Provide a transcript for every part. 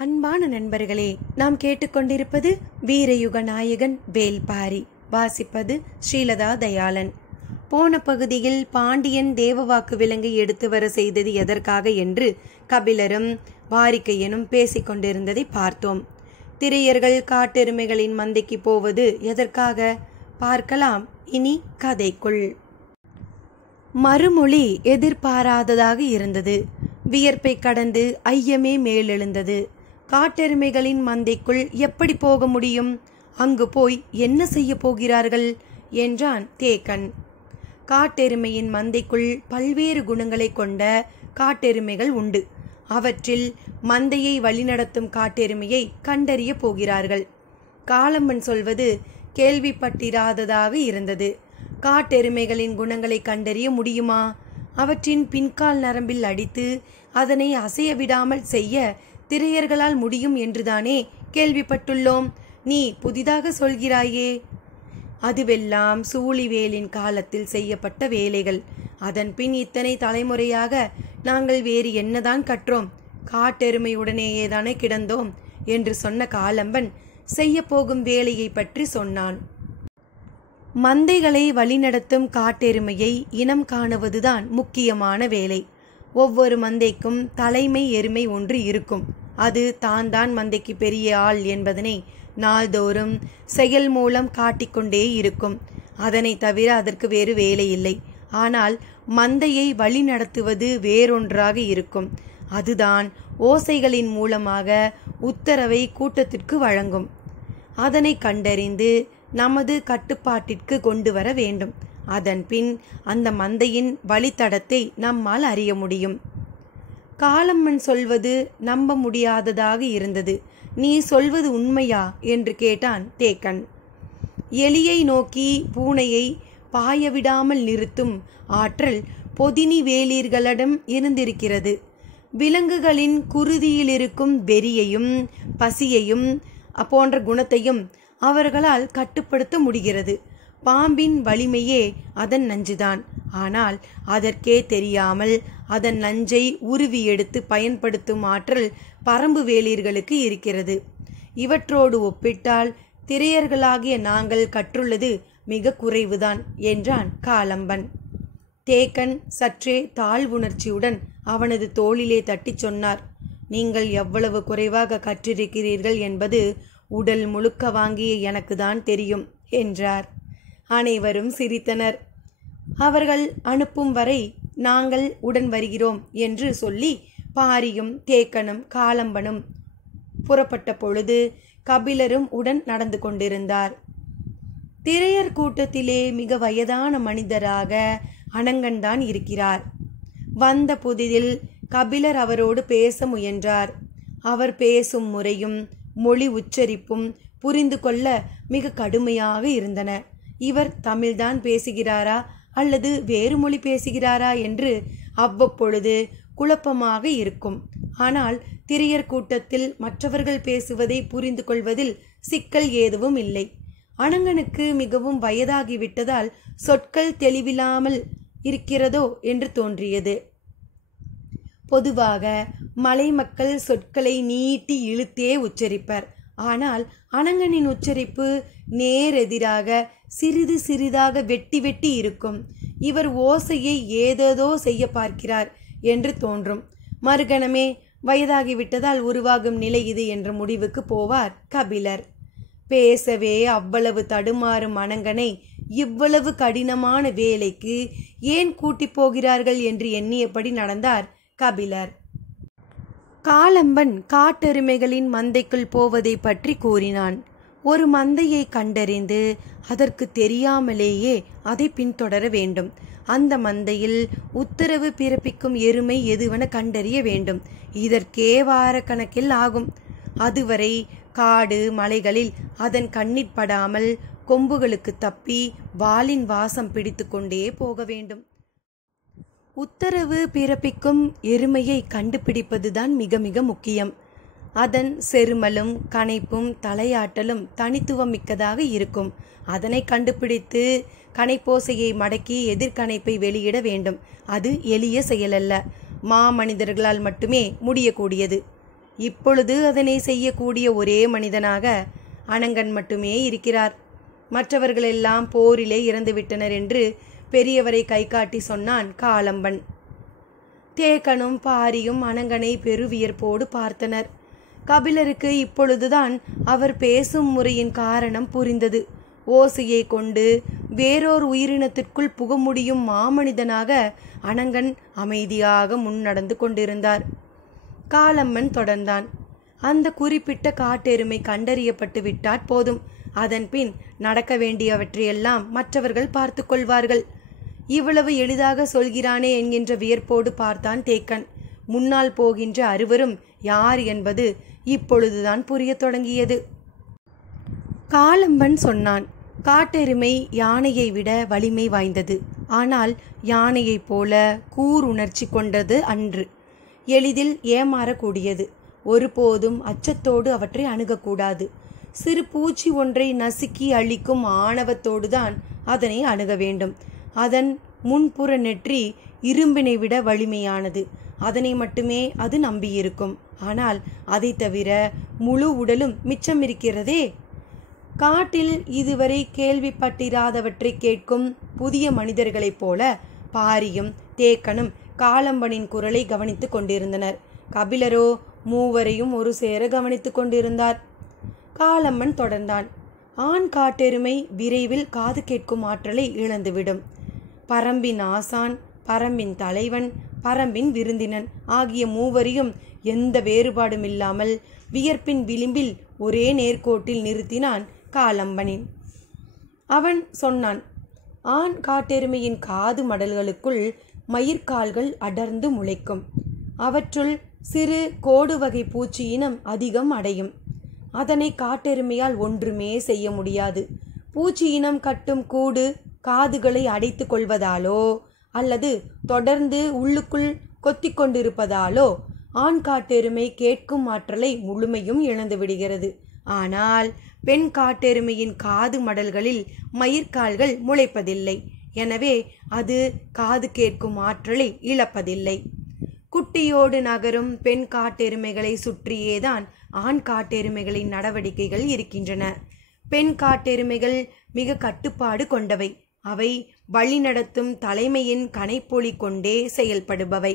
அன்பான நண்பர்களே, நாம் கேட்டுக்கொண்டிருப்பது வீரயுக நாயகன் வேல்பாரி. வாசிப்பது ஸ்ரீலதா தயாளன். போன பகுதியில் பாண்டியன் தேவவாக்கு விலங்கை எடுத்து வர செய்தது எதற்காக என்று கபிலரும் வாரிக்கையனும் பேசிக்கொண்டிருந்ததை பார்த்தோம். திரையர்கள் காட்டெருமைகளின் மந்தைக்கு போவது எதற்காக பார்க்கலாம் இனி கதைக்குள். மறுமொழி எதிர்பாராததாக இருந்தது. வியர்ப்பை கடந்து ஐயமே மேலெழுந்தது. காட்டெருமைகளின் மந்தைக்குள் எப்படி போக முடியும்? அங்கு போய் என்ன செய்ய போகிறார்கள் என்றான் தேக்கன். காட்டெருமையின் மந்தைக்குள் பல்வேறு குணங்களை கொண்ட காட்டெருமைகள் உண்டு. அவற்றில் மந்தையை வழிநடத்தும் காட்டெருமையை கண்டறிய போகிறார்கள். காலம்பன் சொல்வது கேள்விப்பட்டிராததாக இருந்தது. காட்டெருமைகளின் குணங்களை கண்டறிய முடியுமா? அவற்றின் பின்கால் நரம்பில் அடித்து அதனை அசைய விடாமல் செய்ய திரையர்களால் முடியும் என்றுதானே கேள்விப்பட்டுள்ளோம். நீ புதிதாக சொல்கிறாயே? அதுவெல்லாம் சூழிவேலின் காலத்தில் செய்யப்பட்ட வேலைகள். அதன் பின் இத்தனை தலைமுறையாக நாங்கள் வேறு என்னதான் கற்றோம்? காட்டெருமையுடனேயேதானே கிடந்தோம் என்று சொன்ன காலம்பன் செய்ய போகும் வேலையை பற்றி சொன்னான். மந்தைகளை வழிநடத்தும் காட்டெருமையை இனம் காணுவதுதான் முக்கியமான வேலை. ஒவ்வொரு மந்தைக்கும் தலைமை எருமை ஒன்று இருக்கும். அது தான் மந்தைக்கு பெரிய ஆள் என்பதனை நாள்தோறும் செயல் மூலம் காட்டிக்கொண்டே இருக்கும். அதனை தவிர அதற்கு வேறு வேலை இல்லை. ஆனால் மந்தையை வழி நடத்துவது வேறொன்றாக இருக்கும். அதுதான் ஓசைகளின் மூலமாக உத்தரவை கூட்டத்திற்கு வழங்கும். அதனை கண்டறிந்து நமது கட்டுப்பாட்டிற்கு கொண்டு வர வேண்டும். அதன் பின் அந்த மந்தையின் வழித்தடத்தை நம்மால் அறிய முடியும். காலம்மன் சொல்வது நம்ப முடியாததாக இருந்தது. நீ சொல்வது உண்மையா என்று கேட்டான் தேக்கன். எலியை நோக்கி பூனையை பாயவிடாமல் நிறுத்தும் ஆற்றல் பொதினி வேலீர்களிடம் இருந்திருக்கிறது. விலங்குகளின் குருதியில் இருக்கும் வெறியையும் பசியையும் போன்ற குணத்தையும் அவர்களால் கட்டுப்படுத்த முடிகிறது. பாம்பின் வலிமையே அதன் நஞ்சுதான். ஆனால் அதற்கே தெரியாமல் அதன் நஞ்சை உருவி எடுத்து பயன்படுத்தும் ஆற்றல் பரம்பு வேலீர்களுக்கு இருக்கிறது. இவற்றோடு ஒப்பிட்டால் திரையர்களாகிய நாங்கள் கற்றுள்ளது மிக குறைவுதான் என்றான் காலம்பன். தேக்கன் சற்றே தாழ்வுணர்ச்சியுடன் அவனது தோளிலே தட்டி சொன்னார். நீங்கள் எவ்வளவு குறைவாக கற்றிருக்கிறீர்கள் என்பது உடல் முழுக்க வாங்கிய எனக்கு தான் தெரியும் என்றார். அனைவரும் சிரித்தனர். அவர்கள் அனுப்பும் வரை நாங்கள் உடன் வருகிறோம் என்று சொல்லி பாரியும் தேக்கனும் காலம்பனும் புறப்பட்ட பொழுது கபிலரும் உடன் நடந்து கொண்டிருந்தார். திரையர் கூட்டத்திலே மிக வயதான மனிதராக அனங்கன்தான் இருக்கிறார். வந்த புதிதில் கபிலர் அவரோடு பேச முயன்றார். அவர் பேசும் முறையும் மொழி உச்சரிப்பும் புரிந்து கொள்ள மிக கடுமையாக இருந்தன. இவர் தமிழ்தான் பேசுகிறாரா அல்லது வேறு மொழி பேசுகிறாரா என்று அவ்வப்பொழுது குழப்பமாக இருக்கும். ஆனால் திரையர் கூட்டத்தில் மற்றவர்கள் பேசுவதை புரிந்து கொள்வதில் சிக்கல் எதுவும் இல்லை. அனங்கனுக்கு மிகவும் வயதாகிவிட்டதால் சொற்கள் தெளிவில்லாமல் இருக்கிறதோ என்று தோன்றியது. பொதுவாக மலை மக்கள் சொற்களை நீட்டி இழுத்தே உச்சரிப்பர். ஆனால் அனங்கனின் உச்சரிப்பு நேரெதிராக சிறிது சிறிதாக வெட்டி வெட்டி இருக்கும். இவர் ஓசையை ஏதேதோ செய்ய பார்க்கிறார் என்று தோன்றும். மறுகணமே வயதாகிவிட்டதால் உருவாகும் நிலை இது என்ற முடிவுக்கு போவார் கபிலர். பேசவே அவ்வளவு தடுமாறும் அனங்கனை இவ்வளவு கடினமான வேலைக்கு ஏன் கூட்டி போகிறார்கள் என்று எண்ணியபடி நடந்தார் கபிலர். காலம்பன் காட்டெருமைகளின் மந்தைக்குள் போவதை பற்றி கூறினான். ஒரு மந்தையை கண்டறிந்து அதற்கு தெரியாமலேயே அதை பின்தொடர வேண்டும். அந்த மந்தையில் உத்தரவு பிறப்பிக்கும் எருமை எதுவென கண்டறிய வேண்டும். இதற்கே வாரக்கணக்கில் ஆகும். அதுவரை காடு மலைகளில் அதன் கண்ணிற்படாமல் கொம்புகளுக்கு தப்பி வாளின் வாசம் பிடித்து கொண்டே போக வேண்டும். உத்தரவு பிறப்பிக்கும் எருமையை கண்டுபிடிப்பதுதான் மிக மிக முக்கியம். அதன் செருமலும் கனைப்பும் தலையாட்டலும் தனித்துவம் மிக்கதாக இருக்கும். அதனை கண்டுபிடித்து கனைப்போசையை மடக்கி எதிர்கணைப்பை வெளியிட வேண்டும். அது எளிய செயலல்ல. மாமனிதர்களால் மட்டுமே முடியக்கூடியது. இப்பொழுது அதனை செய்யக்கூடிய ஒரே மனிதனாக அனங்கன் மட்டுமே இருக்கிறார். மற்றவர்களெல்லாம் போரிலே இறந்துவிட்டனர் என்று பெரியவரை கை காட்டி சொன்னான் காலம்பன். தேக்கனும் பாரியும் அனங்கனை பெருவியற்போடு பார்த்தனர். கபிலருக்கு இப்பொழுதுதான் அவர் பேசும் முறையின் காரணம் புரிந்தது. ஓசையை கொண்டு வேறோர் உயிரினத்திற்குள் புக முடியும் மாமனிதனாக அனங்கன் அமைதியாக முன்னடந்து கொண்டிருந்தார். காலம்மன் தொடர்ந்தான். அந்த குறிப்பிட்ட காட்டெருமை கண்டறியப்பட்டு விட்டாற் போதும். அதன் பின் நடக்க வேண்டியவற்றையெல்லாம் மற்றவர்கள் பார்த்து கொள்வார்கள். இவ்வளவு எளிதாக சொல்கிறானே என்கின்ற வியர்ப்போடு பார்த்தான் தேக்கன். முன்னால் போகின்ற அறுவரும் யார் என்பது இப்பொழுதுதான் புரிய தொடங்கியது. காலம்பன் சொன்னான், காட்டெருமை யானையை விட வலிமை வாய்ந்தது. ஆனால் யானையைப் போல கூருணர்ச்சி கொண்டது அன்று. எளிதில் ஏமாறக்கூடியது. ஒருபோதும் அச்சத்தோடு அவற்றை அணுகக்கூடாது. சிறு பூச்சி ஒன்றை நசுக்கி அழிக்கும் ஆணவத்தோடுதான் அதனை அணுக வேண்டும். அதன் முன்புற நெற்றி இரும்பினை விட வலிமையானது. அதனை மட்டுமே அது நம்பியிருக்கும். ஆனால் அதை தவிர முழு உடலும் மிச்சம் இருக்கிறதே. காட்டில் இதுவரை கேள்விப்பட்டிராதவற்றை கேட்கும் புதிய மனிதர்களைப் போல பாரியும் தேக்கனும் காலம்பனின் குரலை கவனித்துக் கொண்டிருந்தனர். கபிலரோ மூவரையும் ஒரு சேர கவனித்துக் கொண்டிருந்தார். காலம்மன் தொடர்ந்தான். ஆண் காட்டெருமை விரைவில் காது கேட்கும் ஆற்றலை இழந்துவிடும். பரம்பின் ஆசான், பரம்பின் தலைவன், பரம்பின் விருந்தினன் ஆகிய மூவரையும் எந்த வேறுபாடும் இல்லாமல் வியர்ப்பின் விளிம்பில் ஒரே நேர்கோட்டில் நிறுத்தினான் காலம்பனின். அவன் சொன்னான், ஆண் காட்டெருமையின் காது மடல்களுக்குள் மயிர்கால்கள் அடர்ந்து முளைக்கும். அவற்றுள் சிறு கோடு வகை பூச்சி இனம் அதிகம் அடையும். அதனை காட்டெருமையால் ஒன்றுமே செய்ய முடியாது. பூச்சி இனம் கட்டும் கூடு காதுகளை அடைத்து கொள்வதாலோ அல்லது தொடர்ந்து உள்ளுக்குள் கொத்தி கொண்டிருப்பதாலோ ஆண் காட்டெருமை கேட்கும் ஆற்றலை முழுமையும் இழந்து விடுகிறது. ஆனால் பெண் காட்டெருமையின் காது மடல்களில் மயிர்கால்கள் முளைப்பதில்லை. எனவே அது காது கேட்கும் ஆற்றலை இழப்பதில்லை. குட்டியோடு நகரும் பெண் காட்டெருமைகளை சுற்றியேதான் ஆண் காட்டெருமைகளின் நடவடிக்கைகள் இருக்கின்றன. பெண் காட்டெருமைகள் மிக கட்டுப்பாடு கொண்டவை. அவை வழிநடத்தும் தலைமையின் கனைப்பொலி கொண்டே செயல்படுபவை.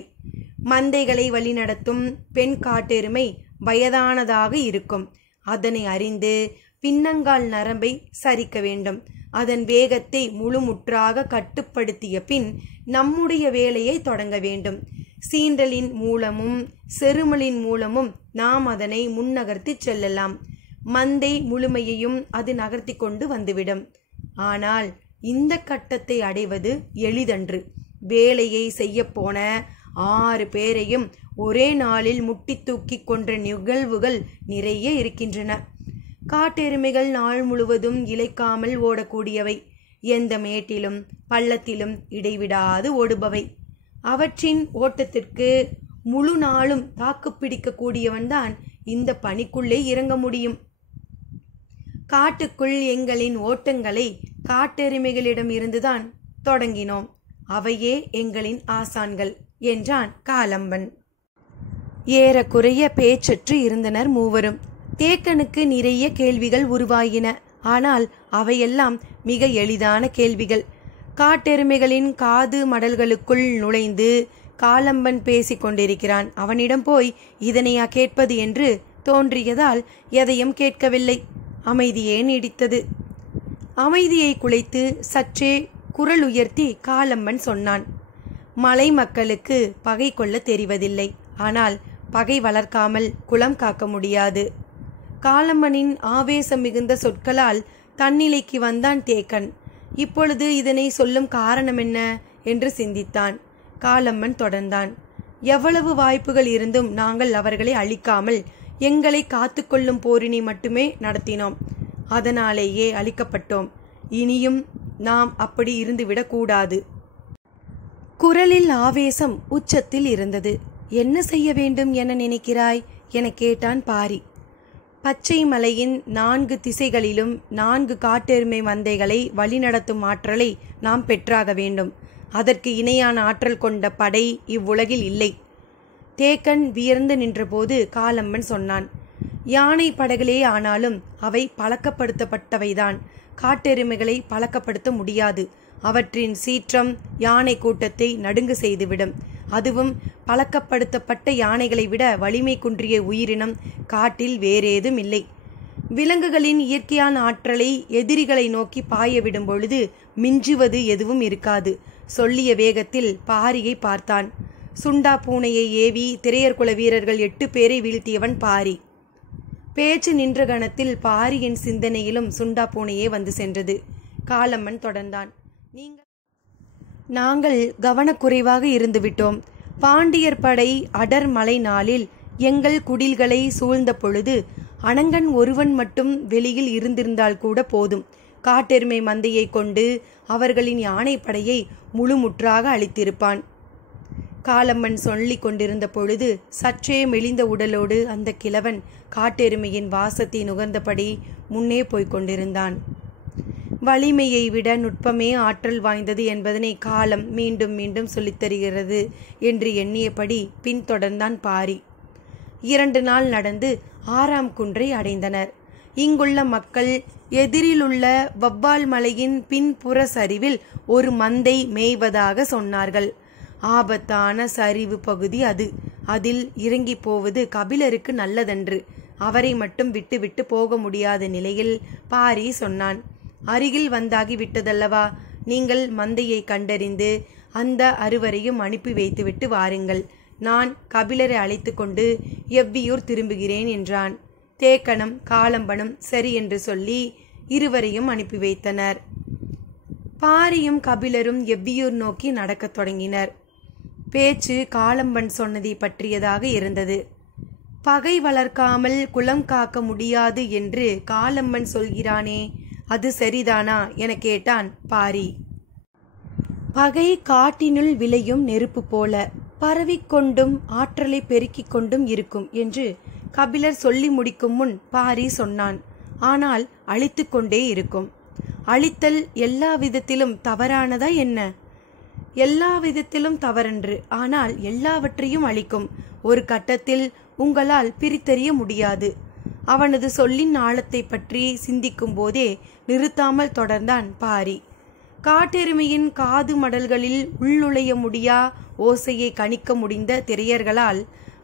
மந்தைகளை வழிநடத்தும் பெண் காட்டெருமை வயதானதாக இருக்கும். அதனை அறிந்து பின்னங்கால் நரம்பை சரிக்க வேண்டும். அதன் வேகத்தை முழுமுற்றாக கட்டுப்படுத்திய பின் நம்முடைய வேலையை தொடங்க வேண்டும். சீண்டலின் மூலமும் செருமலின் மூலமும் நாம் அதனை முன்னகர்த்தி செல்லலாம். மந்தை முழுமையையும் அது நகர்த்தி கொண்டு வந்துவிடும். ஆனால் இந்த கட்டத்தை அடைவது எளிதன்று. வேலையை செய்யப்போன 6 பேரையும் ஒரே நாளில் முட்டி தூக்கி கொன்ற நிகழ்வுகள் நிறைய இருக்கின்றன. காட்டெருமைகள் நாள் முழுவதும் இளைக்காமல் ஓடக்கூடியவை. எந்த மேட்டிலும் பள்ளத்திலும் இடைவிடாது ஓடுபவை. அவற்றின் ஓட்டத்திற்கு முழு நாளும் தாக்குப்பிடிக்கக்கூடியவன்தான் இந்த பணிக்குள்ளே இறங்க முடியும். காட்டுக்குள் எங்களின் ஓட்டங்களை காட்டெருமைகளிடம் இருந்துதான் தொடங்கினோம். அவையே எங்களின் ஆசான்கள் என்றான் காலம்பன். ஏறக்குறைய பேச்சற்று இருந்தனர் மூவரும். தேக்கனுக்கு நிறைய கேள்விகள் உருவாயின. ஆனால் அவையெல்லாம் மிக எளிதான கேள்விகள். காட்டெருமைகளின் காது மடல்களுக்குள் நுழைந்து காலம்பன் பேசிக் கொண்டிருக்கிறான். அவனிடம் போய் இதனையா கேட்பது என்று தோன்றியதால் எதையும் கேட்கவில்லை. அமைதியே நீடித்தது. அமைதியை குலைத்து சற்றே குரல் உயர்த்தி காலம்பன் சொன்னான், மலை மக்களுக்கு பகை கொள்ள தெரிவதில்லை. ஆனால் பகை வளர்க்காமல் குலம் காக்க முடியாது. காலம்பனின் ஆவேசம் மிகுந்த சொற்களால் தன்னிலைக்கு வந்தான் தேக்கன். இப்பொழுது இதனை சொல்லும் காரணம் என்ன என்று சிந்தித்தான். காலம்பன் தொடர்ந்தான், எவ்வளவு வாய்ப்புகள் இருந்தும் நாங்கள் அவர்களை அழிக்காமல் எங்களை காத்துக்கொள்ளும் போரினை மட்டுமே நடத்தினோம். அதனாலேயே அழிக்கப்பட்டோம். இனியும் நாம் அப்படி இருந்துவிடக்கூடாது. குரலில் ஆவேசம் உச்சத்தில் இருந்தது. என்ன செய்ய வேண்டும் என நினைக்கிறாய் என கேட்டான் பாரி. பச்சை மலையின் 4 திசைகளிலும் 4 காட்டெருமை மந்தைகளை வழிநடத்தும் ஆற்றலை நாம் பெற்றாக வேண்டும். அதற்கு இணையான ஆற்றல் கொண்ட படை இவ்வுலகில் இல்லை. தேக்கன் வியர்ந்து நின்றபோது காலம்பன் சொன்னான், யானை படகளே ஆனாலும் அவை பழக்கப்படுத்தப்பட்டவைதான். காட்டெருமைகளை பழக்கப்படுத்த முடியாது. அவற்றின் சீற்றம் யானை கூட்டத்தை நடுங்கு செய்துவிடும். அதுவும் பழக்கப்படுத்தப்பட்ட யானைகளை விட வலிமை குன்றிய உயிரினம் காட்டில் வேறேதும் இல்லை. விலங்குகளின் இயற்கையான ஆற்றலை எதிரிகளை நோக்கி பாய விடும் பொழுது மிஞ்சுவது எதுவும் இருக்காது. சொல்லிய வேகத்தில் பாரியை பார்த்தான். சுண்டா பூனையை ஏவி திரையர்குல வீரர்கள் 8 பேரை வீழ்த்தியவன் பாரி. பேச்சு நின்ற கணத்தில் பாரியின் சிந்தனையிலும் சுண்டா பூனையே வந்து சென்றது. காலம்மன் தொடர்ந்தான், நாங்கள் கவனக்குறைவாக இருந்துவிட்டோம். பாண்டியர் படை அடர் மலை நாளில் எங்கள் குடில்களை சூழ்ந்த பொழுது அனங்கன் ஒருவன் மட்டும் வெளியில் இருந்திருந்தால் கூட போதும். காட்டெருமை மந்தையை கொண்டு அவர்களின் யானைப்படையை முழுமுற்றாக அழித்திருப்பான். காலம்மன் சொல்லிக் கொண்டிருந்த பொழுது சற்றே மெலிந்த உடலோடு அந்த கிழவன் காட்டெருமையின் வாசத்தை நுகர்ந்தபடி முன்னே போய்க் கொண்டிருந்தான். வலிமையை விட நுட்பமே ஆற்றல் வாய்ந்தது என்பதனை காலம் மீண்டும் மீண்டும் சொல்லித் தருகிறது என்று எண்ணியபடி பின்தொடர்ந்தான் பாரி. 2 நாள் நடந்து 6ஆம் குன்றை அடைந்தனர். இங்குள்ள மக்கள் எதிரிலுள்ள வவ்வால் மலையின் பின்புற சரிவில் ஒரு மந்தை மேய்வதாக சொன்னார்கள். ஆபத்தான சரிவு பகுதி அது. அதில் இறங்கி போவது கபிலருக்கு நல்லதன்று. அவரை மட்டும் விட்டு போக முடியாத நிலையில் பாரி சொன்னான், அருகில் வந்தாகி விட்டதல்லவா, நீங்கள் மந்தையை கண்டறிந்து அந்த அறுவரையும் அனுப்பி வைத்துவிட்டு வாருங்கள். நான் கபிலரை அழைத்து கொண்டு எவ்வியூர் திரும்புகிறேன் என்றான். தேக்கனும் காலம்பனும் சரி என்று சொல்லி இருவரையும் அனுப்பி வைத்தனர். பாரியும் கபிலரும் எவ்வியூர் நோக்கி நடக்கத் தொடங்கினர். பேச்சு காலம்பன் சொன்னதை பற்றியதாக இருந்தது. பகை வளர்க்காமல் குலம் காக்க முடியாது என்று காலம்பன் சொல்கிறானே, அது சரிதானா என கேட்டான் பாரி. பகை காட்டினுள் விளையும் நெருப்பு போல பரவிக்கொண்டும் ஆற்றலை பெருக்கிக் கொண்டும் இருக்கும் என்று கபிலர் சொல்லி முடிக்கும் முன் பாரி சொன்னான். ஆனால் அழித்து கொண்டே இருக்கும். அழித்தல் எல்லா விதத்திலும் தவறானதா என்ன? எல்லா விதத்திலும் தவறன்று, ஆனால் எல்லாவற்றையும் அழிக்கும். ஒரு கட்டத்தில் உங்களால் பிரித்தறிய முடியாது. அவனது சொல்லின் ஆழத்தை பற்றி சிந்திக்கும் போதே நிறுத்தாமல் தொடர்ந்தான் பாரி. காட்டெருமையின் காது மடல்களில் உள்நுழைய முடியா ஓசையை கணிக்க முடிந்த திரையர்களால்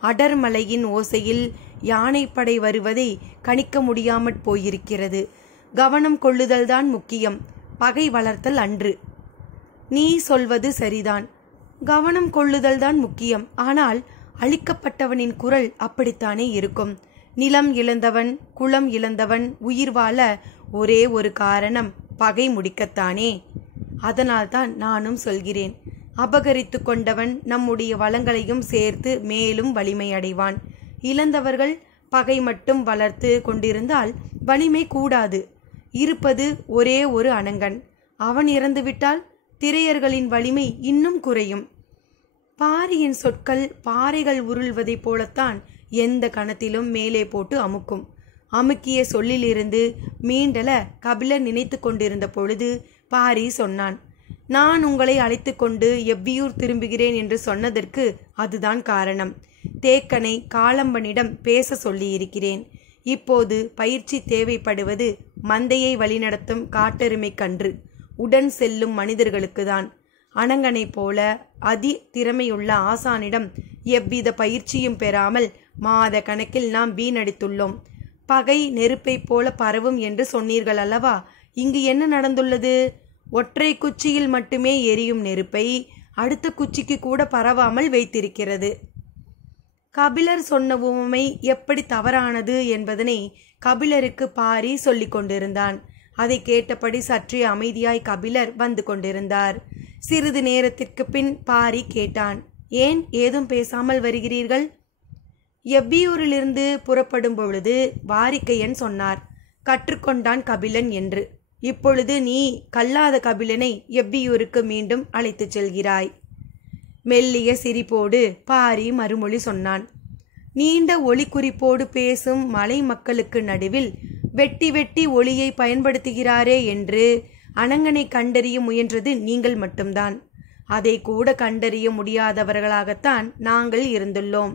அடர்மலையின் ஓசையில் யானைப்படை வருவதை கணிக்க முடியாமற் போயிருக்கிறது. கவனம் கொள்ளுதல்தான் முக்கியம், பகை வளர்த்தல் அன்று. நீ சொல்வது சரிதான், கவனம் கொள்ளுதல்தான் முக்கியம். ஆனால் அழிக்கப்பட்டவனின் குரல் அப்படித்தானே இருக்கும். நிலம் இழந்தவன், குலம் இழந்தவன் உயிர் வாழ ஒரே ஒரு காரணம், பகை முடிக்கத்தானே. அதனால்தான் நானும் சொல்கிறேன், அபகரித்து கொண்டவன் நம்முடைய வளங்களையும் சேர்த்து மேலும் வலிமை அடைவான். இழந்தவர்கள் பகை மட்டும் வளர்த்து கொண்டிருந்தால் வலிமை கூடாது. இருப்பது ஒரே ஒரு அனங்கன். அவன் இறந்துவிட்டால் திரையர்களின் வலிமை இன்னும் குறையும். பாரியின் சொற்கள் பாறைகள் உருள்வதைப் போலத்தான் எந்த கணத்திலும் மேலே போட்டு அமுக்கும். அமுக்கிய சொல்லிலிருந்து மீண்டல கபிலர் நினைத்து கொண்டிருந்த பொழுது பாரி சொன்னான், நான் உங்களை அழைத்து கொண்டு எவ்வியூர் திரும்புகிறேன் என்று சொன்னதற்கு அதுதான் காரணம். தேக்கனை காலம்பனிடம் பேச சொல்லியிருக்கிறேன். இப்போது பயிற்சி தேவைப்படுவது மந்தையை வழிநடத்தும் காட்டெருமை கன்று உடன் செல்லும் மனிதர்களுக்குதான். அனங்கனை போல அதி திறமையுள்ள ஆசானிடம் எவ்வித பயிற்சியும் பெறாமல் மாத கணக்கில் நாம் வீணடித்துள்ளோம். பகை நெருப்பை போல பரவும் என்று சொன்னீர்கள் அல்லவா? இங்கு என்ன நடந்துள்ளது? ஒற்றை குச்சியில் மட்டுமே எரியும் நெருப்பை அடுத்த குச்சிக்கு கூட பரவாமல் வைத்திருக்கிறது. கபிலர் சொன்ன உவமை எப்படி தவறானது என்பதனை கபிலருக்கு பாரி சொல்லிக் கொண்டிருந்தான். அதை கேட்டபடி சற்றே அமைதியாய் கபிலர் வந்து கொண்டிருந்தார். சிறிது நேரத்திற்கு பின் பாரி கேட்டான், ஏன் ஏதும் பேசாமல் வருகிறீர்கள்? எவ்வியூரிலிருந்து புறப்படும் பொழுது வாரிக்கையன் சொன்னார், கற்றுக்கொண்டான் கபிலன் என்று. இப்பொழுது நீ கல்லாத கபிலனை எவ்வியூருக்கு மீண்டும் அழைத்துச் செல்கிறாய். மெல்லிய சிரிப்போடு பாரி மறுமொழி சொன்னான். நீண்ட ஒளி குறிப்போடு பேசும் மலை மக்களுக்கு நடுவில் வெட்டி ஒளியை பயன்படுத்துகிறாரே என்று அனங்கனை கண்டறிய முயன்றது நீங்கள் மட்டும்தான். அதை கூட கண்டறிய முடியாதவர்களாகத்தான் நாங்கள் இருந்துள்ளோம்.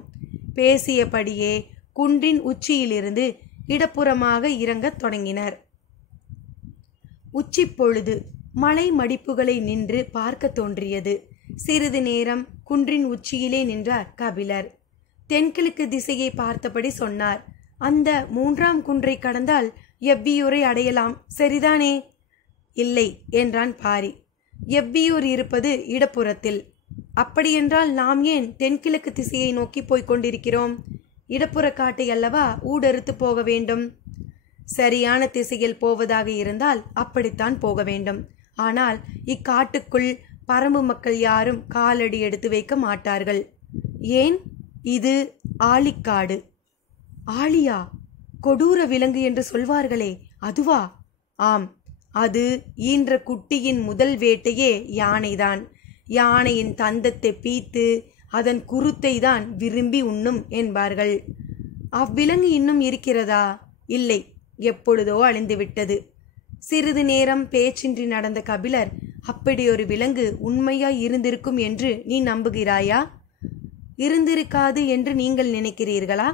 பேசியபடியே குன்றின் உச்சியிலிருந்து இடப்புறமாக இறங்கத் தொடங்கினர். உச்சிப்பொழுது மலை மடிப்புகளை நின்று பார்க்க தோன்றியது. சிறிது நேரம் குன்றின் உச்சியிலே நின்றார் கபிலர். தென்கிழக்கு திசையை பார்த்தபடி சொன்னார். அந்த 3ஆம் குன்றை கடந்தால் எவ்வியூரை அடையலாம், சரிதானே? இல்லை என்றான் பாரி. எவ்வியூர் இருப்பது இடப்புறத்தில். அப்படியென்றால் நாம் ஏன் தென்கிழக்கு திசையை நோக்கி போய்க் கொண்டிருக்கிறோம்? இடப்புற காட்டை அல்லவா ஊடறுத்து போக வேண்டும். சரியான திசையில் போவதாக இருந்தால் அப்படித்தான் போக வேண்டும். ஆனால் இக்காட்டுக்குள் பரம்பு மக்கள் யாரும் காலடி எடுத்து வைக்க மாட்டார்கள். ஏன்? இது ஆழிக்காடு. ஆழியா? கொடூர விலங்கு என்று சொல்வார்களே, அதுவா? ஆம், அது ஈன்ற குட்டியின் முதல் வேட்டையே யானைதான். யானையின் தந்தத்தை பீத்து அதன் குருத்தை தான் விரும்பி உண்ணும் என்பார்கள். அவ்விலங்கு இன்னும் இருக்கிறதா? இல்லை, எப்பொழுதோ அழிந்துவிட்டது. சிறிது நேரம் பேச்சின்றி நடந்த கபிலர், அப்படியொரு விலங்கு உண்மையாய் இருந்திருக்கும் என்று நீ நம்புகிறாயா? இருந்திருக்காது என்று நீங்கள் நினைக்கிறீர்களா?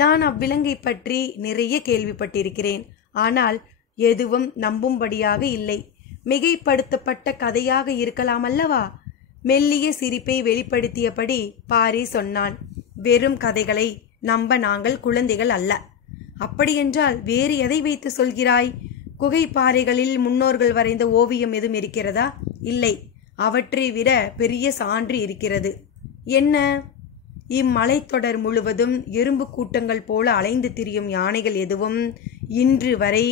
நான் அவ்விலங்கை பற்றி நிறைய கேள்விப்பட்டிருக்கிறேன். ஆனால் எதுவும் நம்பும்படியாக இல்லை. மிகைப்படுத்தப்பட்ட கதையாக இருக்கலாம் அல்லவா? மெல்லிய சிரிப்பை வெளிப்படுத்தியபடி பாரி சொன்னான். வெறும் கதைகளை நம்ப நாங்கள் குழந்தைகள் அல்ல. அப்படியென்றால் வேறு எதை வைத்து சொல்கிறாய்? குகை பாறைகளில் முன்னோர்கள் வரைந்த ஓவியம் எதுவும் இருக்கிறதா? இல்லை, அவற்றை விட பெரிய சான்று இருக்கிறது. என்ன? இம்மலைத்தொடர் முழுவதும் எறும்பு கூட்டங்கள் போல அலைந்து திரியும் யானைகள் எதுவும் இன்று வரை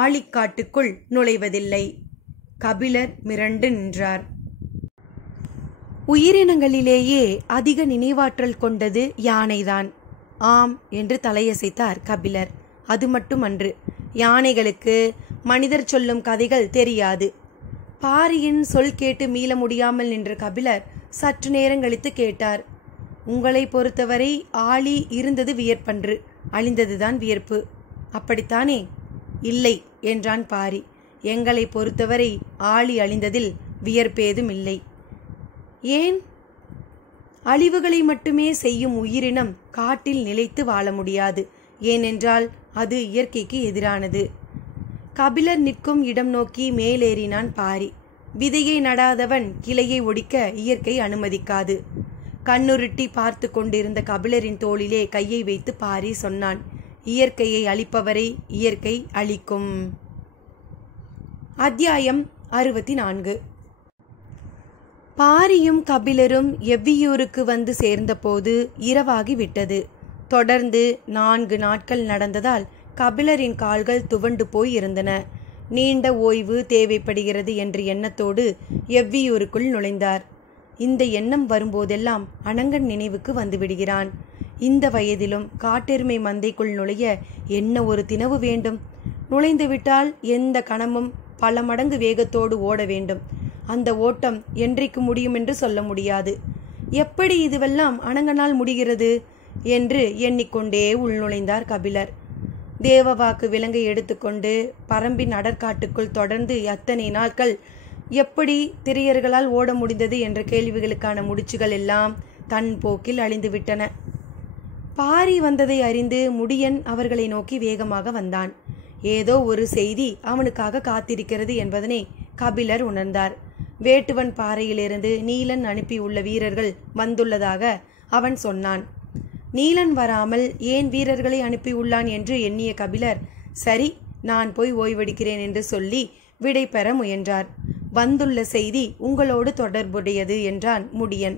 ஆழிக்காட்டுக்குள் நுழைவதில்லை. கபிலர் மிரண்டு நின்றார். உயிரினங்களிலேயே அதிக நினைவாற்றல் கொண்டது யானைதான். ஆம் என்று தலையசைத்தார் கபிலர். அது மட்டுமன்று, யானைகளுக்கு மனிதர் சொல்லும் கதைகள் தெரியாது. பாரியின் சொல் கேட்டு மீள முடியாமல் நின்ற கபிலர் சற்று நேரம் கழித்து கேட்டார். உங்களை பொறுத்தவரை ஆழி இருந்தது வியற்பன்று, அழிந்ததுதான் வியர்ப்பு, அப்படித்தானே? இல்லை என்றான் பாரி. எங்களை பொறுத்தவரை ஆழி அழிந்ததில் வியற்பேதும் இல்லை. ஏன்? அழிவுகளை மட்டுமே செய்யும் உயிரினம் காட்டில் நிலைத்து வாழ முடியாது. ஏனென்றால் அது இயற்கைக்கு எதிரானது. கபிலர் நிற்கும் இடம் நோக்கி மேலேறினான் பாரி. விதையை நடாதவன் கிளையை ஒடிக்க இயற்கை அனுமதிக்காது. கண்ணுருட்டி பார்த்து கொண்டிருந்த கபிலரின் தோளிலே கையை வைத்து பாரி சொன்னான். இயற்கையை அழிப்பவரை இயற்கை அழிக்கும். அத்தியாயம் 64. பாரியும் கபிலரும் எவ்வியூருக்கு வந்து சேர்ந்தபோது இரவாகி விட்டது. தொடர்ந்து 4 நாட்கள் நடந்ததால் கபிலரின் கால்கள் துவண்டு போய் இருந்தன. நீண்ட ஓய்வு தேவைப்படுகிறது என்ற எண்ணத்தோடு எவ்வியூருக்குள் நுழைந்தார். இந்த எண்ணம் வரும்போதெல்லாம் அனங்கன் நினைவுக்கு வந்துவிடுகிறான். இந்த வயதிலும் காட்டெருமை மந்தைக்குள் நுழைய என்ன ஒரு தினவு வேண்டும்? நுழைந்துவிட்டால் எந்த கணமும் பல மடங்கு வேகத்தோடு ஓட வேண்டும். அந்த ஓட்டம் என்றைக்கு முடியும் என்று சொல்ல முடியாது. எப்படி இதுவெல்லாம் அனங்கனால் முடிகிறது என்று எண்ணிக்கொண்டே உள்நுழைந்தார் கபிலர். தேவவாக்கு விலங்கை எடுத்துக்கொண்டு பரம்பின் அடற்காட்டுக்குள் தொடர்ந்து எத்தனை நாட்கள் எப்படி திரியர்களால் ஓட முடிந்தது என்ற கேள்விகளுக்கான முடிச்சுகள் எல்லாம் தன் போக்கில் அழிந்துவிட்டன. பாரி வந்ததை அறிந்து முடியன் அவர்களை நோக்கி வேகமாக வந்தான். ஏதோ ஒரு செய்தி அவனுக்காக காத்திருக்கிறது என்பதனை கபிலர் உணர்ந்தார். வேட்டுவன் பாறையிலிருந்து நீலன் அனுப்பியுள்ள வீரர்கள் வந்துள்ளதாக அவன் சொன்னான். நீலன் வராமல் ஏன் வீரர்களை அனுப்பியுள்ளான் என்று எண்ணிய கபிலர், சரி நான் போய் ஓய்வெடுக்கிறேன் என்று சொல்லி விடை பெற முயன்றார். வந்துள்ள செய்தி உங்களோடு தொடர்புடையது என்றான் முடியன்.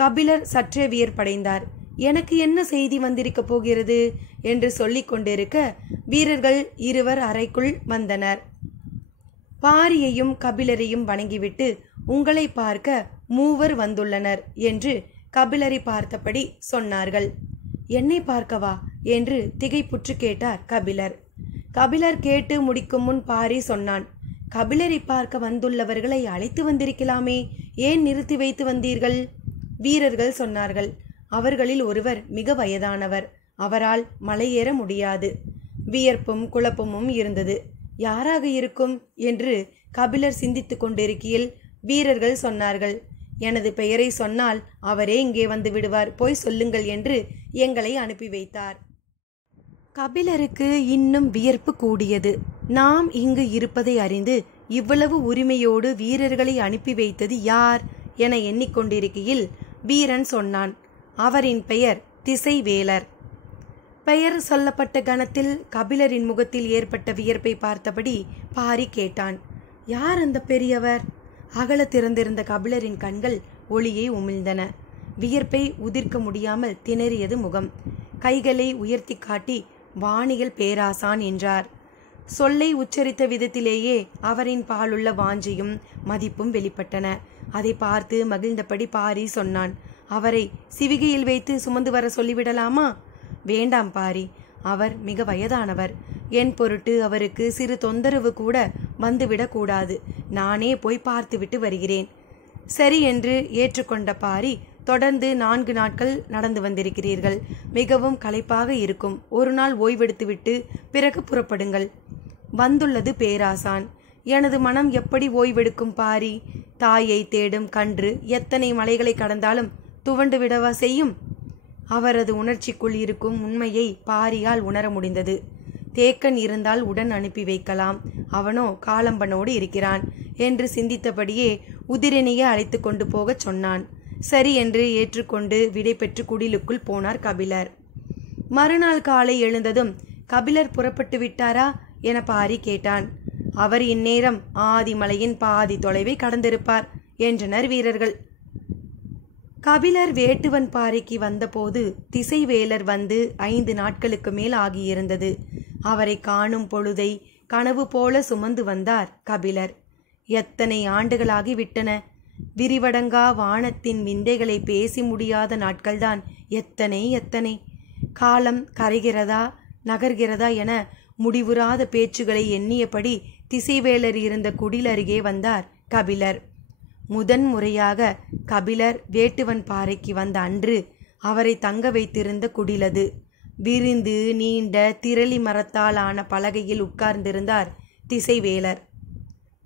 கபிலர் சற்றே வியர்ப்படைந்தார். எனக்கு என்ன செய்தி வந்திருக்கப் போகிறது என்று சொல்லிக் கொண்டிருக்க வீரர்கள் இருவர் அறைக்குள் வந்தனர். பாரியையும் கபிலரையும் வணங்கிவிட்டு, உங்களை பார்க்க 3 வந்துள்ளனர் என்று கபிலரை பார்த்தபடி சொன்னார்கள். என்னை பார்க்கவா என்று திகைப்புற்று கேட்டார் கபிலர். கபிலர் கேட்டு முடிக்கும் முன் பாரி சொன்னான், கபிலரை பார்க்க வந்துள்ளவர்களை அழைத்து வந்திருக்கலாமே, ஏன் நிறுத்தி வைத்து வந்தீர்கள்? வீரர்கள் சொன்னார்கள். அவர்களில் ஒருவர் மிக வயதானவர், அவரால் மலையேற முடியாது. வியர்ப்பும் குழப்பமும் இருந்தது. யாராக இருக்கும் என்று கபிலர் சிந்தித்து கொண்டிருக்கையில் வீரர்கள் சொன்னார்கள், எனது பெயரை சொன்னால் அவரே இங்கே வந்து விடுவார், போய் சொல்லுங்கள் என்று எங்களை அனுப்பி வைத்தார். கபிலருக்கு இன்னும் வியர்ப்பு கூடியது. நாம் இங்கு இருப்பதை அறிந்து இவ்வளவு உரிமையோடு வீரர்களை அனுப்பி வைத்தது யார் என எண்ணிக்கொண்டிருக்கையில் வீரன் சொன்னான். அவரின் பெயர் திசைவேலர். பெயர் சொல்லப்பட்ட கணத்தில் கபிலரின் முகத்தில் ஏற்பட்ட வியர்ப்பை பார்த்தபடி பாரி கேட்டான், யார் அந்த பெரியவர்? அகல திறந்திருந்த கபிலரின் கண்கள் ஒளியை உமிழ்ந்தன. வியர்ப்பை உதிர்க்க முடியாமல் திணறியது முகம். கைகளை உயர்த்தி காட்டி வாணிகள் பேராசான் என்றார். சொல்லை உச்சரித்த விதத்திலேயே அவரின் பாலுள்ள வாஞ்சியும் மதிப்பும் வெளிப்பட்டன. அதை பார்த்து மகிழ்ந்தபடி பாரி சொன்னான், அவரை சிவிகையில் வைத்து சுமந்து வர சொல்லிவிடலாமா? வேண்டாம் பாரி, அவர் மிக வயதானவர். என் பொருட்டு அவருக்கு சிறு தொந்தரவு கூட வந்துவிடக்கூடாது. நானே போய் பார்த்துவிட்டு வருகிறேன். சரி என்று ஏற்றுக்கொண்ட பாரி, தொடர்ந்து 4 நாட்கள் நடந்து வந்திருக்கிறீர்கள். மிகவும் களைப்பாக இருக்கும். ஒரு நாள் ஓய்வெடுத்துவிட்டு பிறகு புறப்படுங்கள். வந்துள்ளது பேராசான். எனது மனம் எப்படி ஓய்வெடுக்கும் பாரி? தாயை தேடும் கன்று எத்தனை மலைகளை கடந்தாலும் துவண்டு விடவா செய்யும்? அவரது உணர்ச்சிக்குள் இருக்கும் உண்மையை பாரியால் உணர முடிந்தது. தேக்கன் இருந்தால் உடன் அனுப்பி வைக்கலாம், அவனோ காலம்பனோடு இருக்கிறான் என்று சிந்தித்தபடியே உதிரணியை அழைத்து கொண்டு போகச் சொன்னான். சரி என்று ஏற்றுக்கொண்டு விடை பெற்று குடிலுக்குள் போனார் கபிலர். மறுநாள் காலை எழுந்ததும் கபிலர் புறப்பட்டு விட்டாரா என பாரி கேட்டான். அவர் இந்நேரம் ஆதிமலையின் பாதி தொலைவை கடந்திருப்பார் என்றனர் வீரர்கள். கபிலர் வேட்டுவன் பாறைக்கு வந்தபோது திசைவேலர் வந்து 5 நாட்களுக்கு மேல் ஆகியிருந்தது. அவரை காணும் பொழுதை கனவு போல சுமந்து வந்தார் கபிலர். எத்தனை ஆண்டுகளாகி விட்டன! விரிவடங்கா வானத்தின் விந்தைகளை பேசி முடியாத நாட்கள்தான் எத்தனை எத்தனை! காலம் கரைகிறதா நகர்கிறதா என முடிவுறாத பேச்சுகளை எண்ணியபடி திசைவேலர் இருந்த குடில் அருகே வந்தார் கபிலர். முதன்முறையாக கபிலர் வேட்டுவன் பாறைக்கு வந்த அன்று அவரை தங்க வைத்திருந்த குடிலது. விரிந்து நீண்ட திரளி மரத்தால் ஆன பலகையில் உட்கார்ந்திருந்தார் திசைவேலர்.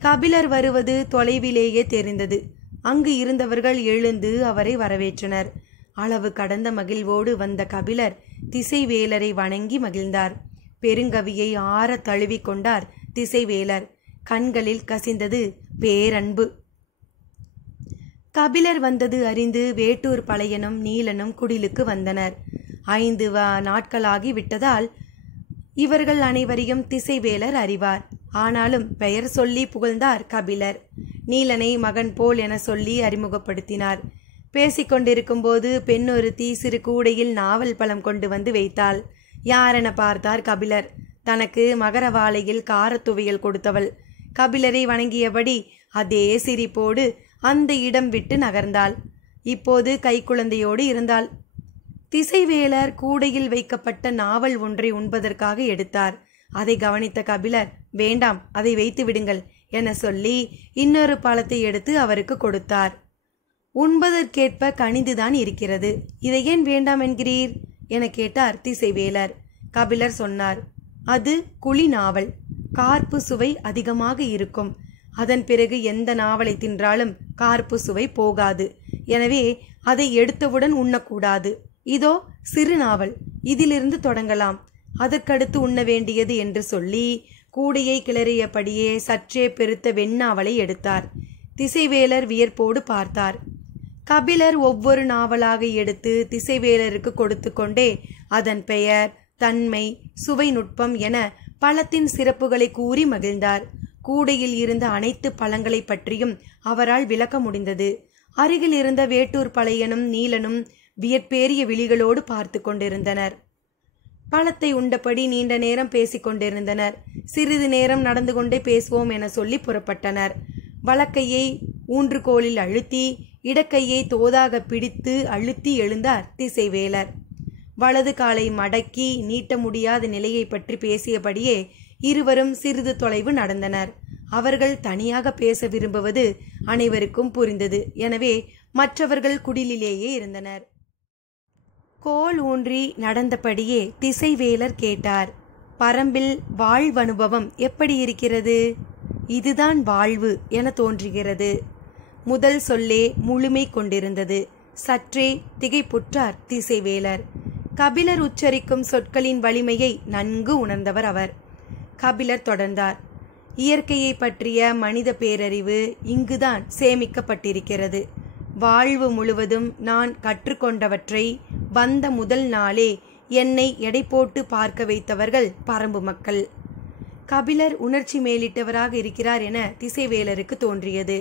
கபிலர் வருவது தொலைவிலேயே தெரிந்தது. அங்கு இருந்தவர்கள் எழுந்து அவரை வரவேற்றனர். அளவு கடந்த மகிழ்வோடு வந்த கபிலர் திசைவேலரை வணங்கி மகிழ்ந்தார். பெருங்கவியை ஆற தழுவி கொண்டார் திசைவேலர். கண்களில் கசிந்தது பேரன்பு. கபிலர் வந்தது அறிந்து வேட்டூர் பழையனும் நீலனும் குடிலுக்கு வந்தனர். 5 நாட்களாகி விட்டதால் இவர்கள் அனைவரையும் திசைவேலர் அறிவார். ஆனாலும் பெயர் சொல்லி புகழ்ந்தார் கபிலர். நீலனை மகன் போல் என சொல்லி அறிமுகப்படுத்தினார். பேசிக்கொண்டிருக்கும் போது பெண்ணொருத்தி சிறு கூடையில் நாவல் பழம் கொண்டு வந்து வைத்தாள். யாரென பார்த்தார் கபிலர். தனக்கு மகரவாளையில் காரத்துவையல் கொடுத்தவள். கபிலரை வணங்கியபடி அதே சிரிப்போடு அந்த இடம் விட்டு நகர்ந்தாள். இப்போது கைக்குழந்தையோடு இருந்தாள். திசைவேலர் கூடையில் வைக்கப்பட்ட நாவல் ஒன்றை உண்பதற்காக எடுத்தார். அதை கவனித்த கபிலர், வேண்டாம், அதை வைத்து விடுங்கள் என சொல்லி இன்னொரு பழத்தை எடுத்து அவருக்கு கொடுத்தார். உண்பதற்கேற்ப கனிந்துதான் இருக்கிறது, இதை ஏன் வேண்டாம் என்கிறீர் என கேட்டார் திசைவேலர். கபிலர் சொன்னார், அது குழி நாவல், கார்ப்பு சுவை அதிகமாக இருக்கும். அதன் பிறகு எந்த நாவலை தின்றாலும் கார்ப்பு சுவை போகாது. எனவே அதை எடுத்தவுடன் உண்ணக்கூடாது. இதோ சிறு நாவல், இதிலிருந்து தொடங்கலாம், அதற்கடுத்து உண்ண வேண்டியது என்று சொல்லி கூடையை கிளறியபடியே சற்றே பெருத்த வெண்ணாவலை எடுத்தார். திசைவேலர் வியர்ப்போடு பார்த்தார். கபிலர் ஒவ்வொரு நாவலாக எடுத்து திசைவேலருக்கு கொடுத்து கொண்டே அதன் பெயர், தன்மை, சுவை நுட்பம் என பழத்தின் சிறப்புகளை கூறி மகிழ்ந்தார். கூடையில் இருந்த அனைத்து பழங்களை பற்றியும் அவரால் விளக்க முடிந்தது. அருகில் இருந்த வேட்டூர் பழையனும் நீலனும் வியற்பேறிய விழிகளோடு பார்த்து கொண்டிருந்தனர். பழத்தை உண்டபடி நீண்ட நேரம் பேசிக்கொண்டிருந்தனர். சிறிது நேரம் நடந்து கொண்டே பேசுவோம் என சொல்லி புறப்பட்டனர். வலக்கையை ஊன்றுகோலில் அழுத்தி இடக்கையை தோதாக பிடித்து அழுத்தி எழுந்தார் திசைவேலர். வலது காலை மடக்கி நீட்ட முடியாத நிலையை பற்றி பேசியபடியே இருவரும் சிறிது தொலைவு நடந்தனர். அவர்கள் தனியாக பேச விரும்புவது அனைவருக்கும் புரிந்தது. எனவே மற்றவர்கள் குடிலிலேயே இருந்தனர். கோல் ஊன்றி நடந்தபடியே திசைவேலர் கேட்டார், பரம்பில் வாழ்வனுபவம் எப்படி இருக்கிறது? இதுதான் வாழ்வு என தோன்றுகிறது. முதல் சொல்லே முழுமை கொண்டிருந்தது. சற்றே திகைப்புற்றார் திசைவேலர். கபிலர் உச்சரிக்கும் சொற்களின் வலிமையை நன்கு உணர்ந்தவர் அவர். கபிலர் தொடர்ந்தார். இயற்கையை பற்றிய மனித பேரறிவு இங்குதான் சேமிக்கப்பட்டிருக்கிறது. வாழ்வு முழுவதும் நான் கற்றுக்கொண்டவற்றை வந்த முதல் நாளே என்னை எடை போட்டு பார்க்க வைத்தவர்கள் பரம்பு மக்கள். கபிலர் உணர்ச்சி மேலிட்டவராக இருக்கிறார் என திசைவேலருக்கு தோன்றியது.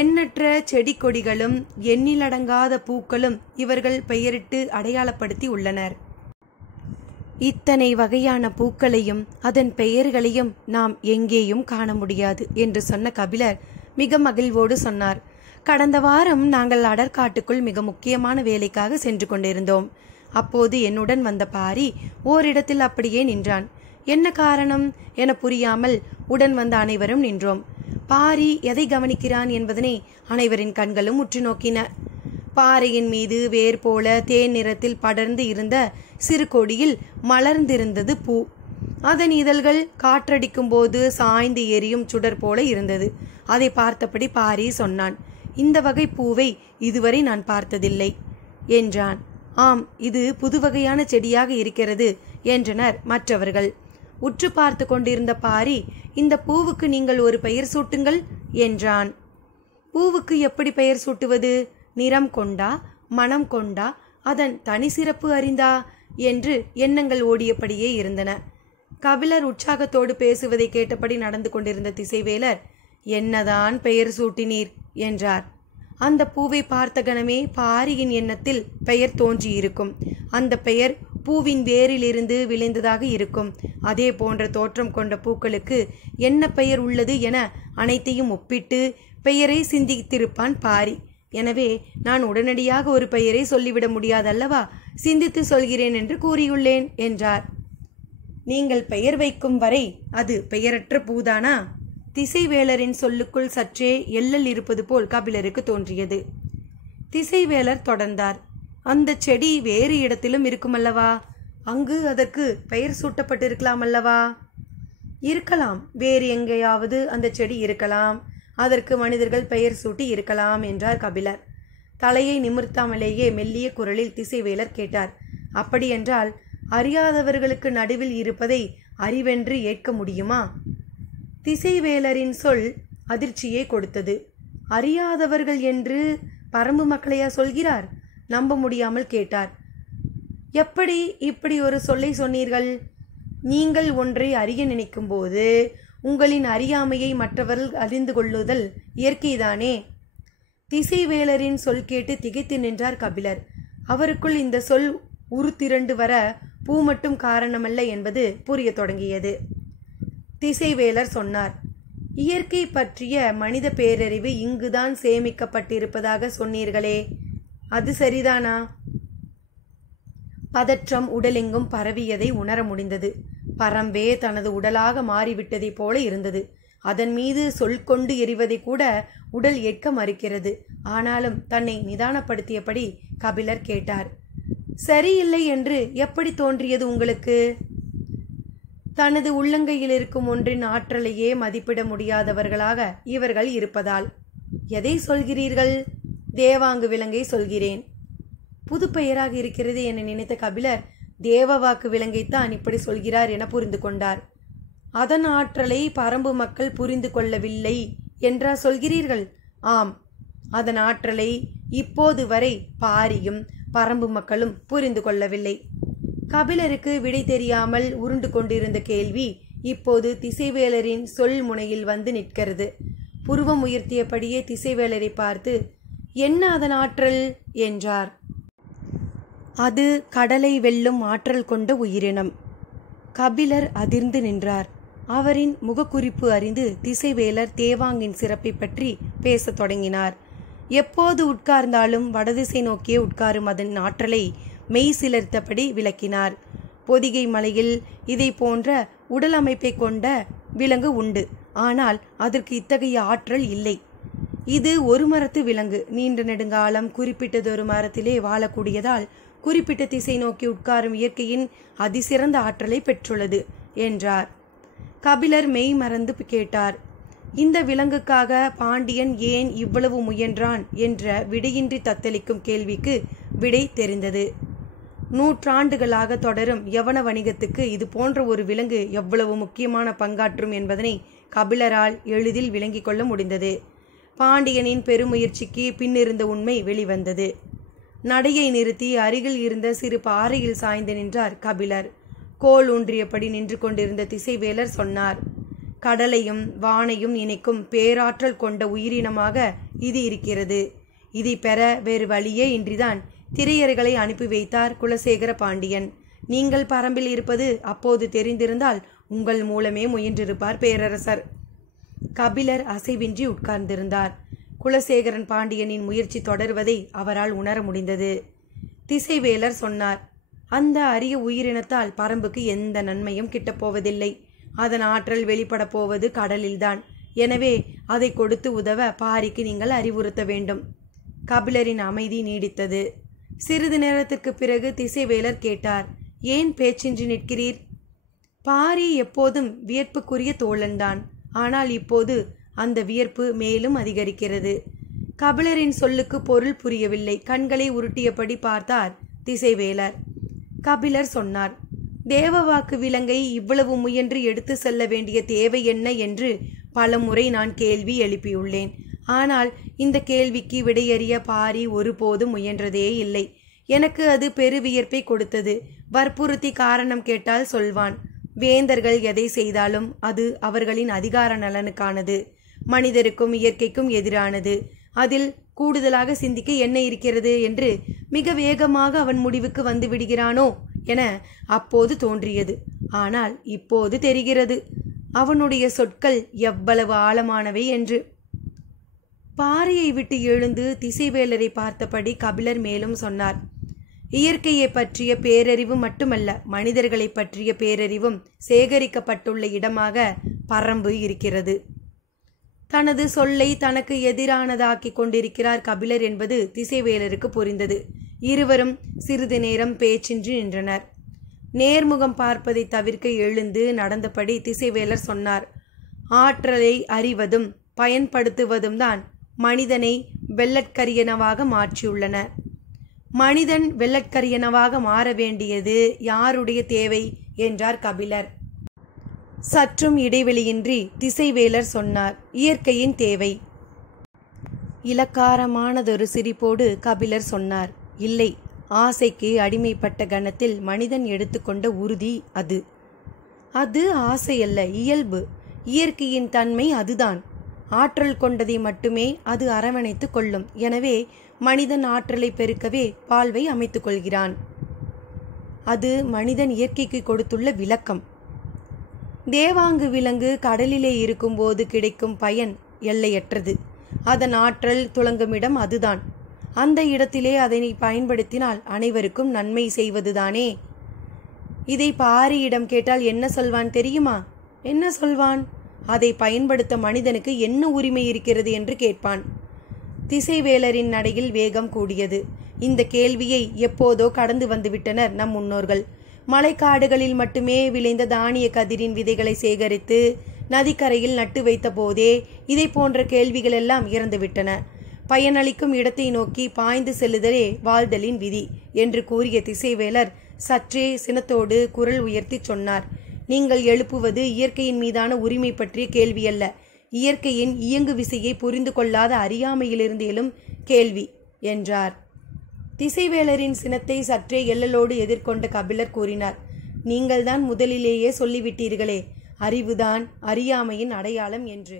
எண்ணற்ற செடி கொடிகளும் எண்ணிலடங்காத பூக்களும் இவர்கள் பெயரிட்டு அடையாளப்படுத்தி உள்ளனர். இத்தனை வகையான பூக்களையும் அதன் பெயர்களையும் நாம் எங்கேயும் காண முடியாது என்று சொன்ன கபிலர் மிக மகிழ்வோடு சொன்னார். கடந்த வாரம் நாங்கள் அடற்காட்டுக்குள் மிக முக்கியமான வேலைக்காக சென்று கொண்டிருந்தோம். அப்போது என்னுடன் வந்த பாரி ஓரிடத்தில் அப்படியே நின்றான். என்ன காரணம் என புரியாமல் உடன் வந்த அனைவரும் நின்றோம். பாரி எதை கவனிக்கிறான் என்பதனை அனைவரின் கண்களும் உற்று நோக்கின. பாறையின் மீது வேர் போல தேன் நிறத்தில் படர்ந்து இருந்த சிறு கொடியில் மலர்ந்திருந்தது பூ. அதன் இதழ்கள் காற்றடிக்கும் போது சாய்ந்து எரியும் சுடர் போல இருந்தது. அதை பார்த்தபடி பாரி சொன்னான், இந்த வகை பூவை இதுவரை நான் பார்த்ததில்லை என்றான். ஆம், இது புதுவகையான செடியாக இருக்கிறது என்றனர் மற்றவர்கள். உற்று பார்த்து கொண்டிருந்த பாரி, இந்த பூவுக்கு நீங்கள் ஒரு பெயர் சூட்டுங்கள் என்றான். பூவுக்கு எப்படி பெயர் சூட்டுவது? நிறம் கொண்டா, மனம் கொண்டா, அதன் தனி சிறப்பு அறிந்தா என்று எண்ணங்கள் ஓடியபடியே இருந்தன. கபிலர் உற்சாகத்தோடு பேசுவதை கேட்டபடி நடந்து கொண்டிருந்த திசைவேலர், என்னதான் பெயர் சூட்டினீர் என்றார். அந்த பூவை பார்த்த கணமே பாரியின் எண்ணத்தில் பெயர் தோன்றியிருக்கும். அந்த பெயர் பூவின் வேரிலிருந்து விளைந்ததாக இருக்கும். அதே போன்ற தோற்றம் கொண்ட பூக்களுக்கு என்ன பெயர் உள்ளது என அனைத்தையும் ஒப்பிட்டு பெயரை சிந்தித்திருப்பான் பாரி. எனவே நான் உடனடியாக ஒரு பெயரை சொல்லிவிட முடியாதல்லவா, சிந்தித்து சொல்கிறேன் என்று கூறியுள்ளேன் என்றார். நீங்கள் பெயர் வைக்கும் வரை அது பெயரற்ற பூதானா? திசைவேலரின் சொல்லுக்குள் சற்றே எள்ளல் இருப்பது போல் கபிலருக்கு தோன்றியது. திசைவேலர் தொடர்ந்தார். அந்த செடி வேறு இடத்திலும் இருக்குமல்லவா? அங்கு அதற்கு பெயர் சூட்டப்பட்டிருக்கலாம் அல்லவா? இருக்கலாம், வேறு எங்கேயாவது அந்த செடி இருக்கலாம். அதற்கு மனிதர்கள் பெயர் சூட்டி இருக்கலாம் என்றார் கபிலர். தலையை நிமிர்த்தாமலேயே மெல்லிய குரலில் திசைவேலர் கேட்டார், அப்படியென்றால் அறியாதவர்களுக்கு நடுவில் இருப்பதை அறிவென்று ஏற்க முடியுமா? திசைவேலரின் சொல் அதிர்ச்சியை கொடுத்தது. அறியாதவர்கள் என்று பரம்பு மக்களையா சொல்கிறார்? நம்ப முடியாமல் கேட்டார். எப்படி இப்படி ஒரு சொல்லை சொன்னீர்கள்? நீங்கள் ஒன்றை அறிய நினைக்கும் போது உங்களின் அறியாமையை மற்றவர்கள் அறிந்து கொள்ளுதல் இயற்கைதானே. திசைவேலரின் சொல் கேட்டு திகைத்து நின்றார் கபிலர். அவருக்குள் இந்த சொல் உருத்திரண்டு வர பூ மட்டும் காரணமல்ல என்பது புரிய தொடங்கியது. திசைவேலர் சொன்னார், இயற்கை பற்றிய மனித பேரறிவு இங்குதான் சேமிக்கப்பட்டிருப்பதாக சொன்னீர்களே, அது சரிதானா? பதற்றம் உடலெங்கும் பரவியதை உணர முடிந்தது. பரம்பே தனது உடலாக மாறிவிட்டதை போல இருந்தது. அதன் மீது சொல் கொண்டு எறிவதை கூட உடல் ஏற்க மறுக்கிறது. ஆனாலும் தன்னை நிதானப்படுத்தியபடி கபிலர் கேட்டார், சரியில்லை என்று எப்படி தோன்றியது உங்களுக்கு? தனது உள்ளங்கையில் இருக்கும் ஒன்றின் ஆற்றலையே மதிப்பிட முடியாதவர்களாக இவர்கள் இருப்பதால். எதை சொல்கிறீர்கள்? தேவாங்கு விலங்கை சொல்கிறேன். புது பெயராக இருக்கிறது என நினைத்த கபிலர் தேவவாக்கு விலங்கைத்தான் இப்படி சொல்கிறார் என புரிந்து கொண்டார். அதன் ஆற்றலை பரம்பு மக்கள் புரிந்து கொள்ளவில்லை என்றா சொல்கிறீர்கள்? ஆம், அதன் ஆற்றலை இப்போது வரை பாரியும் பரம்பு மக்களும் புரிந்து கொள்ளவில்லை. கபிலருக்கு விடை தெரியாமல் உருண்டு கொண்டிருந்த கேள்வி இப்போது திசைவேலரின் சொல் முனையில் வந்து நிற்கிறது. புருவம் உயர்த்தியபடியே திசைவேலரை பார்த்து, என்ன அதன் ஆற்றல் என்றார். அது கடலை வெல்லும் ஆற்றல் கொண்ட உயிரினம். கபிலர் அதிர்ந்து நின்றார். அவரின் முகக்குறிப்பு அறிந்து திசைவேலர் தேவாங்கின் சிறப்பை பற்றி பேசத் தொடங்கினார். எப்போது உட்கார்ந்தாலும் வடதிசை நோக்கியே உட்காரும் அதன் ஆற்றலை மெய் சிலிர்த்தபடி விளக்கினார். பொதிகை மலையில் இதை போன்ற உடல் அமைப்பை கொண்ட விலங்கு உண்டு. ஆனால் அதற்கு இத்தகைய ஆற்றல் இல்லை. இது ஒரு மரத்து விலங்கு. நீண்ட நெடுங்காலம் குறிப்பிட்டதொரு மரத்திலே வாழக்கூடியதால் குறிப்பிட்ட திசை நோக்கி உட்காரும் இயற்கையின் அதிசிறந்த ஆற்றலை பெற்றுள்ளது என்றார். கபிலர் மெய் மறந்து கேட்டார். இந்த விலங்குக்காக பாண்டியன் ஏன் இவ்வளவு முயன்றான் என்ற விடையின்றி தத்தளிக்கும் கேள்விக்கு விடை தெரிந்தது. நூற்றாண்டுகளாக தொடரும் யவன வணிகத்துக்கு இது போன்ற ஒரு விலங்கு எவ்வளவு முக்கியமான பங்காற்றும் என்பதனை கபிலரால் எளிதில் விளங்கிக் கொள்ள முடிந்தது. பாண்டியனின் பெருமுயற்சிக்கு பின்னிருந்த உண்மை வெளிவந்தது. நடையை நிறுத்தி அருகில் இருந்த சிறு பாறையில் சாய்ந்து நின்றார் கபிலர். கோல் ஊன்றியபடி நின்று கொண்டிருந்த திசைவேலர் சொன்னார், கடலையும் வானையும் இணைக்கும் பேராற்றல் கொண்ட உயிரினமாக இது இருக்கிறது. இதை பெற வேறு வழியே இன்றிதான் திரையர்களை அனுப்பி வைத்தார் குலசேகர பாண்டியன். நீங்கள் பரம்பில் இருப்பது அப்போது தெரிந்திருந்தால் உங்கள் மூலமே முயன்றிருப்பார் பேரரசர். கபிலர் அசைவின்றி உட்கார்ந்திருந்தார். குலசேகரன் பாண்டியனின் முயற்சி தொடர்வதை அவரால் உணர முடிந்தது. திசைவேலர் சொன்னார், அந்த அரிய உயிரினத்தால் பரம்புக்கு எந்த நன்மையும் கிட்டப்போவதில்லை. அதன் ஆற்றல் வெளிப்பட போவது கடலில்தான். எனவே அதை கொடுத்து உதவ பாரிக்கு நீங்கள் அறிவுறுத்த வேண்டும். கபிலரின் அமைதி நீடித்தது. சிறிது நேரத்திற்கு பிறகு திசைவேலர் கேட்டார், ஏன் பேச்சின்றி நிற்கிறீர்? பாரி எப்போதும் வியப்புக்குரிய தோழன்தான். ஆனால் இப்போது அந்த வியர்ப்பு மேலும் அதிகரிக்கிறது. கபிலரின் சொல்லுக்கு பொருள் புரியவில்லை. கண்களை உருட்டியபடி பார்த்தார் திசைவேலர். கபிலர் சொன்னார், தேவவாக்கு விலங்கை இவ்வளவு முயன்று எடுத்து செல்ல வேண்டிய தேவை என்ன என்று பலமுறை நான் கேள்வி எழுப்பியுள்ளேன். ஆனால் இந்த கேள்விக்கு விடையறிய பாரி ஒருபோதும் முயன்றதே இல்லை. எனக்கு அது பெருவியர்ப்பை கொடுத்தது. வற்புறுத்தி காரணம் கேட்டால் சொல்வான். வேந்தர்கள் எதை செய்தாலும் அது அவர்களின் அதிகார நலனுக்கானது, மனிதருக்கும் இயற்கைக்கும் எதிரானது. அதில் கூடுதலாக சிந்திக்க என்ன இருக்கிறது என்று மிக வேகமாக அவன் முடிவுக்கு வந்து விடுகிறானோ என அப்போது தோன்றியது. ஆனால் இப்போது தெரிகிறது அவனுடைய சொற்கள் எவ்வளவு ஆழமானவை என்று. பாறையை விட்டு எழுந்து திசைவேலரை பார்த்தபடி கபிலர் மேலும் சொன்னார், இயற்கையை பற்றிய பேரறிவு மட்டுமல்ல, மனிதர்களை பற்றிய பேரறிவும் சேகரிக்கப்பட்டுள்ள இடமாக பரம்பு இருக்கிறது. தனது சொல்லை தனக்கு எதிரானதாக்கி கொண்டிருக்கிறார் கபிலர் என்பது திசைவேலருக்கு புரிந்தது. இருவரும் சிறிது நேரம் பேச்சின்றி நின்றனர். நேர்முகம் பார்ப்பதை தவிர்க்க எழுந்து நடந்தபடி திசைவேலர் சொன்னார், ஆற்றலை அறிவதும் பயன்படுத்துவதும் தான் மனிதனை வெள்ளட்கரியனவாக மாற்றியுள்ளன. மனிதன் வெள்ளட்கரியனவாக மாற வேண்டியது யாருடைய தேவை என்றார் கபிலர். சற்றும் இடைவெளியின்றி திசைவேலர் சொன்னார், இயற்கையின் தேவை. இலக்காரமானதொரு சிரிப்போடு கபிலர் சொன்னார், இல்லை, ஆசைக்கு அடிமைப்பட்ட கணத்தில் மனிதன் எடுத்துக்கொண்ட உறுதி அது. அது ஆசையல்ல, இயல்பு. இயற்கையின் தன்மை அதுதான். ஆற்றல் கொண்டதை மட்டுமே அது அரவணைத்து கொள்ளும். எனவே மனிதன் ஆற்றலை பெருக்கவே வாழ்வை அமைத்துக் கொள்கிறான். அது மனிதன் இயற்கைக்கு கொடுத்துள்ள விளக்கம். தேவாங்கு விலங்கு கடலிலே இருக்கும்போது கிடைக்கும் பயன் எல்லையற்றது. அதன் ஆற்றல் துளங்குமிடம் அதுதான். அந்த இடத்திலே அதனை பயன்படுத்தினால் அனைவருக்கும் நன்மை செய்வதுதானே. இதை பாரியிடம் கேட்டால் என்ன சொல்வான் தெரியுமா? என்ன சொல்வான்? அதை பயன்படுத்த மனிதனுக்கு என்ன உரிமை இருக்கிறது என்று கேட்பான். திசைவேலரின் நடையில் வேகம் கூடியது. இந்த கேள்வியை எப்போதோ கடந்து வந்துவிட்டனர் நம் முன்னோர்கள். மலைக்காடுகளில் மட்டுமே விளைந்த தானிய கதிரின் விதைகளை சேகரித்து நதிக்கரையில் நட்டு வைத்த போதே இதை போன்ற கேள்விகள் எல்லாம் இறந்துவிட்டன. பயனளிக்கும் இடத்தை நோக்கி பாய்ந்து செல்லுதலே வாழ்தலின் விதி என்று கூறிய திசைவேலர் சற்றே சினத்தோடு குரல் உயர்த்தி சொன்னார், நீங்கள் எழுப்புவது இயற்கையின் மீதான உரிமை பற்றிய கேள்வியல்ல, இயற்கையின் இயங்கு விசையை புரிந்து கொள்ளாத அறியாமையிலிருந்து எழும் கேள்வி என்றார். திசைவேலரின் சினத்தை சற்றே எல்லலோடு எதிர்கொண்ட கபிலர் கூறினார், நீங்கள்தான் முதலிலேயே சொல்லிவிட்டீர்களே, அறிவுதான் அறியாமையின் அடையாளம் என்று.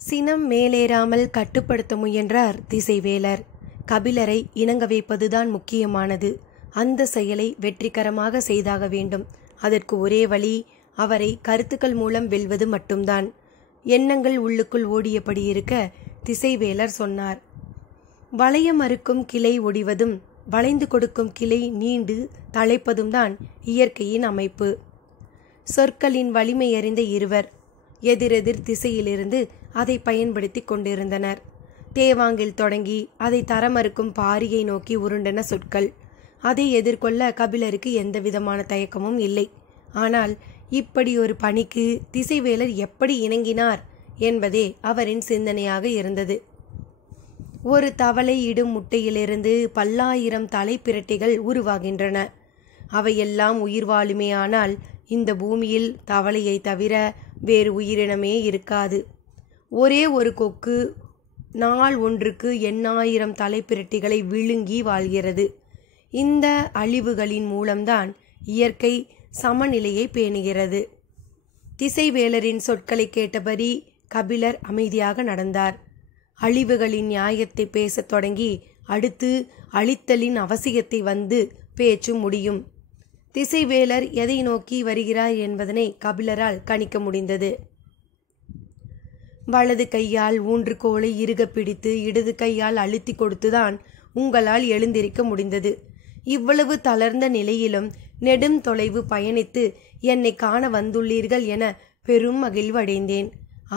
சினம் மேலேறாமல் கட்டுப்படுத்த முயன்றார் திசைவேலர். கபிலரை இணங்க வைப்பதுதான் முக்கியமானது. அந்த செயலை வெற்றிகரமாக செய்தாக வேண்டும். அதற்கு ஒரே வழி அவரை கருத்துக்கள் மூலம் வெல்வது மட்டும்தான். எண்ணங்கள் உள்ளுக்குள் ஓடியபடி இருக்க திசைவேலர் சொன்னார், வளையம் அறுக்கும் கிளை ஒடிவதும் வளைந்து கொடுக்கும் கிளை நீண்டு தழைப்பதும் தான் இயற்கையின் அமைப்பு. சொற்களின் வலிமை அறிந்த இருவர் எதிரெதிர் திசையிலிருந்து அதை பயன்படுத்தி கொண்டிருந்தனர். தேவாங்கில் தொடங்கி அதை தரமறுக்கும் பாரியை நோக்கி உருண்டன சொற்கள். அதை எதிர்கொள்ள கபிலருக்கு எந்த விதமான தயக்கமும் இல்லை. ஆனால் இப்படி ஒரு பணிக்கு திசைவேலர் எப்படி இணங்கினார் என்பதே அவரின் சிந்தனையாக இருந்தது. ஒரு தவளை இடும் முட்டையிலிருந்து பல்லாயிரம் தலைப்பிரட்டிகள் உருவாகின்றன. அவையெல்லாம் உயிர் வாழுமேயானால் இந்த பூமியில் தவளையை தவிர வேறு உயிரினமே இருக்காது. ஒரே ஒரு கொக்கு நாள் ஒன்றுக்கு 8000 தலைப்பிரட்டிகளை விழுங்கி வாழ்கிறது. இந்த அழிவுகளின் மூலம்தான் இயற்கை சமநிலையை பேணுகிறது. திசைவேலரின் சொற்களை கேட்டபடி கபிலர் அமைதியாக நடந்தார். அழிவுகளின் நியாயத்தை பேசத் தொடங்கி அடுத்து அழித்தலின் அவசியத்தை வந்து பேச்சு முடியும். திசைவேலர் எதை நோக்கி வருகிறார் என்பதனை கபிலரால் கணிக்க முடிந்தது. வலது கையால் ஊன்றுகோலை இறுக பிடித்து இடது கையால் அழுத்தி கொடுத்துதான் உங்களால் எழுந்திருக்க முடிந்தது. இவ்வளவு தளர்ந்த நிலையிலும் நெடும் தொலைவு பயணித்து என்னை காண வந்துள்ளீர்கள் என பெரும் மகிழ்வடைந்தேன்.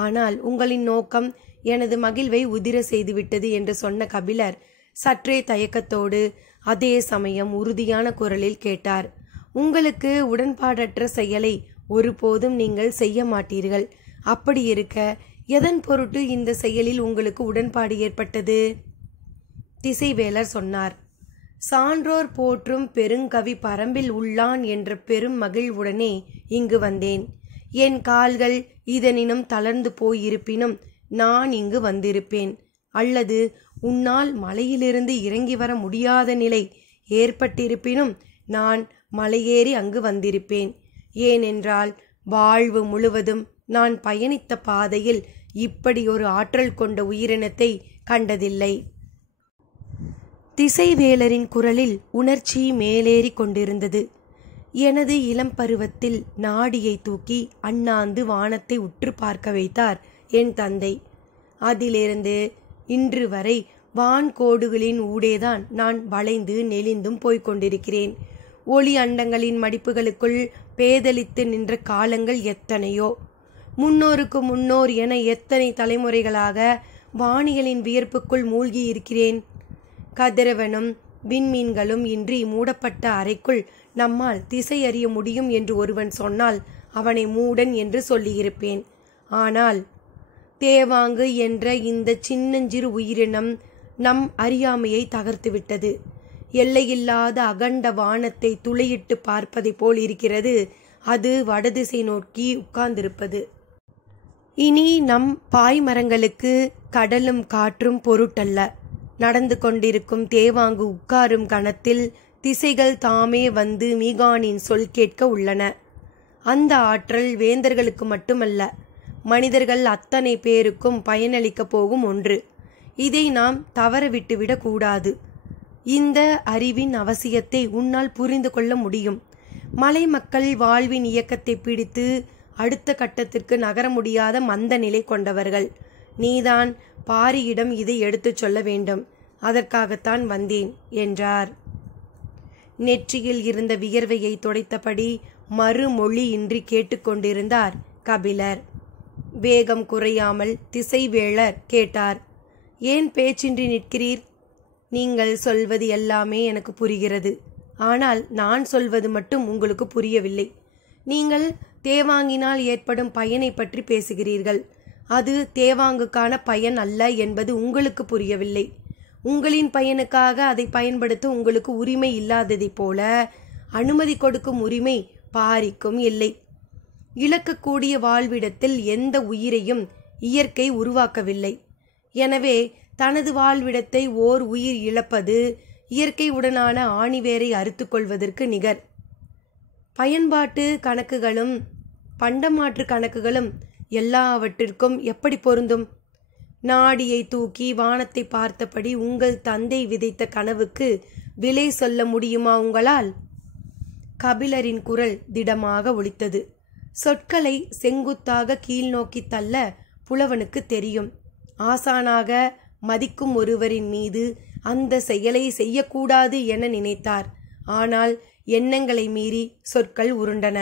ஆனால் உங்களின் நோக்கம் எனது மகிழ்வை உதிர செய்துவிட்டது என்று சொன்ன கபிலர் சற்றே தயக்கத்தோடு அதே சமயம் உறுதியான குரலில் கேட்டார். உங்களுக்கு உடன்பாடற்ற செயலை ஒருபோதும் நீங்கள் செய்ய மாட்டீர்கள். அப்படி இருக்க எதன் பொருட்டு இந்த செயலில் உங்களுக்கு உடன்பாடு ஏற்பட்டது? திசைவேலர் சொன்னார். சான்றோர் போற்றும் பெருங்கவி பரம்பில் உள்ளான் என்ற பெரும் மகிழ்வுடனே இங்கு வந்தேன். என் கால்கள் இதனினும் தளர்ந்து போயிருப்பினும் நான் இங்கு வந்திருப்பேன். அல்லது உன்னால் மலையிலிருந்து இறங்கி வர முடியாத நிலை ஏற்பட்டிருப்பினும் நான் மலையேறி அங்கு வந்திருப்பேன். ஏனென்றால் வாழ்வு முழுவதும் நான் பயணித்த பாதையில் இப்படி ஒரு ஆற்றல் கொண்ட உயிரினத்தை கண்டதில்லை. திசைவேலரின் குரலில் உணர்ச்சி மேலேறி கொண்டிருந்தது. எனது இளம் பருவத்தில் நாடியை தூக்கி அண்ணாந்து வானத்தை உற்று பார்க்க வைத்தார் என் தந்தை. அதிலிருந்து இன்று வரை வான்கோடுகளின் ஊடேதான் நான் வளைந்து நெளிந்தும் போய்கொண்டிருக்கிறேன். ஒளி அண்டங்களின் மடிப்புகளுக்குள் பேதலித்து நின்ற காலங்கள் எத்தனையோ. முன்னோருக்கு முன்னோர் என எத்தனை தலைமுறைகளாக வானிகளின் வியர்ப்புக்குள் மூழ்கி இருக்கிறேன். கதிரவனும் விண்மீன்களும் இன்றி மூடப்பட்ட அறைக்குள் நம்மால் திசை அறிய முடியும் என்று ஒருவன் சொன்னால் அவனை மூடன் என்று சொல்லியிருப்பேன். ஆனால் தேவாங்கு என்ற இந்த சின்னஞ்சிறு உயிரினம் நம் அறியாமையை தகர்த்துவிட்டது. எல்லையில்லாத அகண்ட வானத்தை துளையிட்டு பார்ப்பதை போல் இருக்கிறது அது வடதிசை நோக்கி உட்கார்ந்திருப்பது. இனி நம் பாய்மரங்களுக்கு கடலும் காற்றும் பொருட்டல்ல. நடந்து கொண்டிருக்கும் தேவாங்கு உட்காரும் கணத்தில் திசைகள் தாமே வந்து மீகானின் சொல் கேட்க உள்ளன. அந்த ஆற்றல் வேந்தர்களுக்கு மட்டுமல்ல, மனிதர்கள் அத்தனை பேருக்கும் பயனளிக்கப் போகும் ஒன்று. இதை நாம் தவற விட்டுவிடக் கூடாது. இந்த அறிவின் அவசியத்தை உன்னால் புரிந்து கொள்ள முடியும். மலை மக்கள் வாழ்வின் இயக்கத்தை பிடித்து அடுத்த கட்டத்திற்கு நகர முடியாத மந்த நிலை கொண்டவர்கள். நீதான் பாரியிடம் இதை எடுத்துச் சொல்ல வேண்டும். அதற்காகத்தான் வந்தேன் என்றார். நெற்றியில் இருந்த வியர்வையை துடைத்தபடி மறுமொழி இன்றி கேட்டுக்கொண்டிருந்தார் கபிலர். வேகம் குறையாமல் திசைவேலர் கேட்டார். ஏன் பேச்சின்றி நிற்கிறீர்? நீங்கள் சொல்வது எல்லாமே எனக்கு புரிகிறது. ஆனால் நான் சொல்வது மட்டும் உங்களுக்கு புரியவில்லை. நீங்கள் தேவாங்கினால் ஏற்படும் பயனை பற்றி பேசுகிறீர்கள். அது தேவாங்குக்கான பயன் அல்ல என்பது உங்களுக்கு புரியவில்லை. உங்களின் பயனுக்காக அதை பயன்படுத்த உங்களுக்கு உரிமை இல்லாததை போல அனுமதி கொடுக்கும் உரிமை பாரிக்கும் இல்லை. இழக்கக்கூடிய வாழ்விடத்தில் எந்த உயிரையும் இயற்கை உருவாக்கவில்லை. எனவே தனது வாழ்விடத்தை ஓர் உயிர் இழப்பது இயற்கை உடனான ஆணிவேரை அறுத்து கொள்வதற்கு நிகர். பயன்பாட்டு கணக்குகளும் பண்டமாற்று கணக்குகளும் எல்லாவற்றிற்கும் எப்படி பொருந்தும்? நாடியை தூக்கி வானத்தை பார்த்தபடி உங்கள் தந்தை விதைத்த கனவுக்கு விலை சொல்ல முடியுமா உங்களால்? கபிலரின் குரல் திடமாக ஒலித்தது. சொற்களை செங்குத்தாக கீழ் நோக்கி தள்ள புலவனுக்கு தெரியும். ஆசானாக மதிக்கும் ஒருவரின் மீது அந்த செயலை செய்யக்கூடாது என நினைத்தார். ஆனால் எண்ணங்களை மீறி சொற்கள் உருண்டன.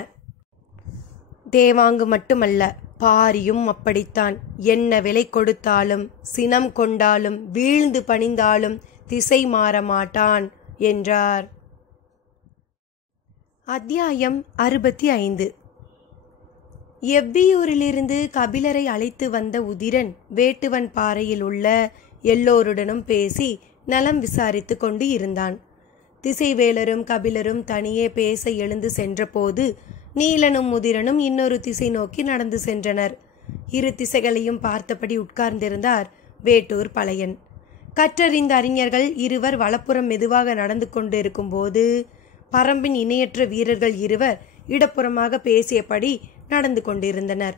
தேவாங்கு மட்டுமல்ல, பாரியும் அப்படித்தான். என்ன விலை கொடுத்தாலும் சினம் கொண்டாலும் வீழ்ந்து பணிந்தாலும் திசை மாற மாட்டான் என்றார். அத்தியாயம் 65. எவ்வியூரிலிருந்து கபிலரை அழைத்து வந்த உதிரன் வேட்டுவன் பாறையில் உள்ள எல்லோருடனும் பேசி நலம் விசாரித்து கொண்டு இருந்தான். திசைவேலரும் கபிலரும் தனியே பேச எழுந்து சென்றபோது நீலனும் உதிரனும் இன்னொரு திசை நோக்கி நடந்து சென்றனர். இரு திசைகளையும் பார்த்தபடி உட்கார்ந்திருந்தார் வேட்டூர் பழையன். கற்றறிந்த அறிஞர்கள் இருவர் வலப்புறம் மெதுவாக நடந்து கொண்டிருக்கும் போது பரம்பின் இணையற்ற வீரர்கள் இருவர் இடப்புறமாக பேசியபடி நடந்து கொண்டிருந்தனர்.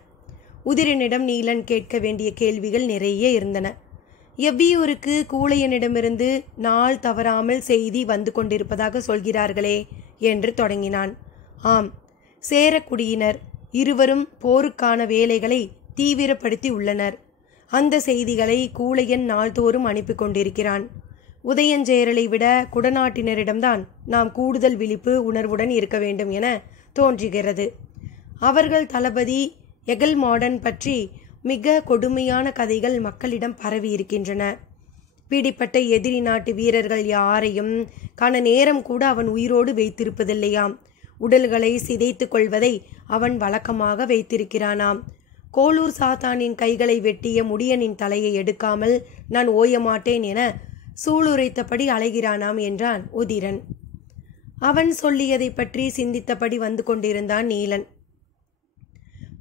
உதிரனிடம் நீலன் கேட்க வேண்டிய கேள்விகள் நிறைய இருந்தன. எவ்வியூருக்கு கூழையனிடமிருந்து நாள் தவறாமல் செய்தி வந்து கொண்டிருப்பதாக சொல்கிறார்களே என்று தொடங்கினான். ஆம், சேரக்குடியினர் இருவரும் போருக்கான வேலைகளை தீவிரப்படுத்தி உள்ளனர். அந்த செய்திகளை கூழையன் நாள்தோறும் அனுப்பி கொண்டிருக்கிறான். உதயஞ்சேரலை விட குடநாட்டினரிடம்தான் நாம் கூடுதல் விழிப்பு உணர்வுடன் இருக்க வேண்டும் என தோன்றுகிறது. அவர்கள் தளபதி எகல்மாடன் பற்றி மிக கொடுமையான கதைகள் மக்களிடம் பரவி இருக்கின்றன. பிடிப்பட்ட எதிரி நாட்டு வீரர்கள் யாரையும் கன நேரம் கூட அவன் உயிரோடு வைத்திருப்பதில்லையாம். உடல்களை சிதைத்து கொள்வதை அவன் வழக்கமாக வைத்திருக்கிறானாம். கோளூர் சாத்தானின் கைகளை வெட்டிய முடியனின் தலையை எடுக்காமல் நான் ஓய மாட்டேன் என சூளுரைத்தபடி அலைகிறானாம் என்றான் உதிரன். அவன் சொல்லியதை பற்றி சிந்தித்தபடி வந்து கொண்டிருந்தான் நீலன்.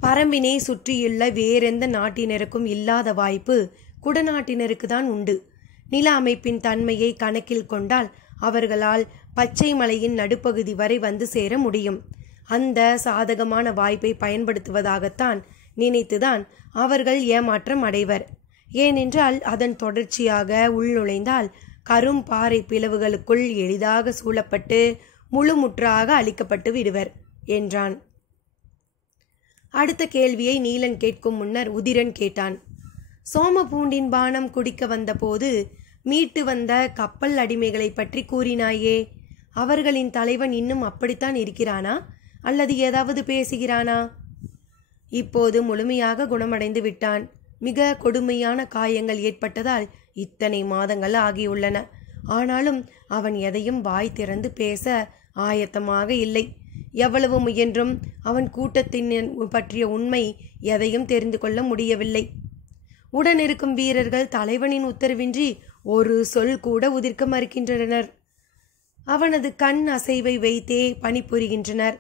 பரம்பினை சுற்றியுள்ள வேறெந்த நாட்டினருக்கும் இல்லாத வாய்ப்பு குடநாட்டினருக்கு தான் உண்டு. நில அமைப்பின் தன்மையை கணக்கில் கொண்டால் அவர்களால் பச்சை மலையின் நடுப்பகுதி வரை வந்து சேர முடியும். அந்த சாதகமான வாய்ப்பை பயன்படுத்துவதாகத்தான் நினைத்துதான் அவர்கள் ஏமாற்றம் அடைவர். ஏனென்றால் அதன் தொடர்ச்சியாக உள்நுழைந்தால் கரும் பாறை பிளவுகளுக்குள் எளிதாக சூழப்பட்டு முழுமுற்றாக அழிக்கப்பட்டு விடுவர் என்றான். அடுத்த கேள்வியை நீலன் கேட்கும் முன்னர் உதிரன் கேட்டான். சோமபூண்டின் பானம் குடிக்க வந்தபோது மீட்டு வந்த கப்பல் அடிமைகளை பற்றி கூறினாயே, அவர்களின் தலைவன் இன்னும் அப்படித்தான் இருக்கிறானா அல்லது ஏதாவது பேசுகிறானா? இப்போது முழுமையாக குணமடைந்து விட்டான். மிக கொடுமையான காயங்கள் ஏற்பட்டதால் இத்தனை மாதங்கள் ஆகியுள்ளன. ஆனாலும் அவன் எதையும் வாய் திறந்து பேச ஆயத்தமாக இல்லை. எவ்வளவு முயன்றும் அவன் கூட்டத்தின் பற்றிய உண்மை எதையும் தெரிந்து கொள்ள முடியவில்லை. உடனிருக்கும் வீரர்கள் தலைவனின் உத்தரவின்றி ஒரு சொல் கூட உதிர்க்க மறுக்கின்றனர். அவனது கண் அசைவை வைத்தே பணிபுரிகின்றனர்.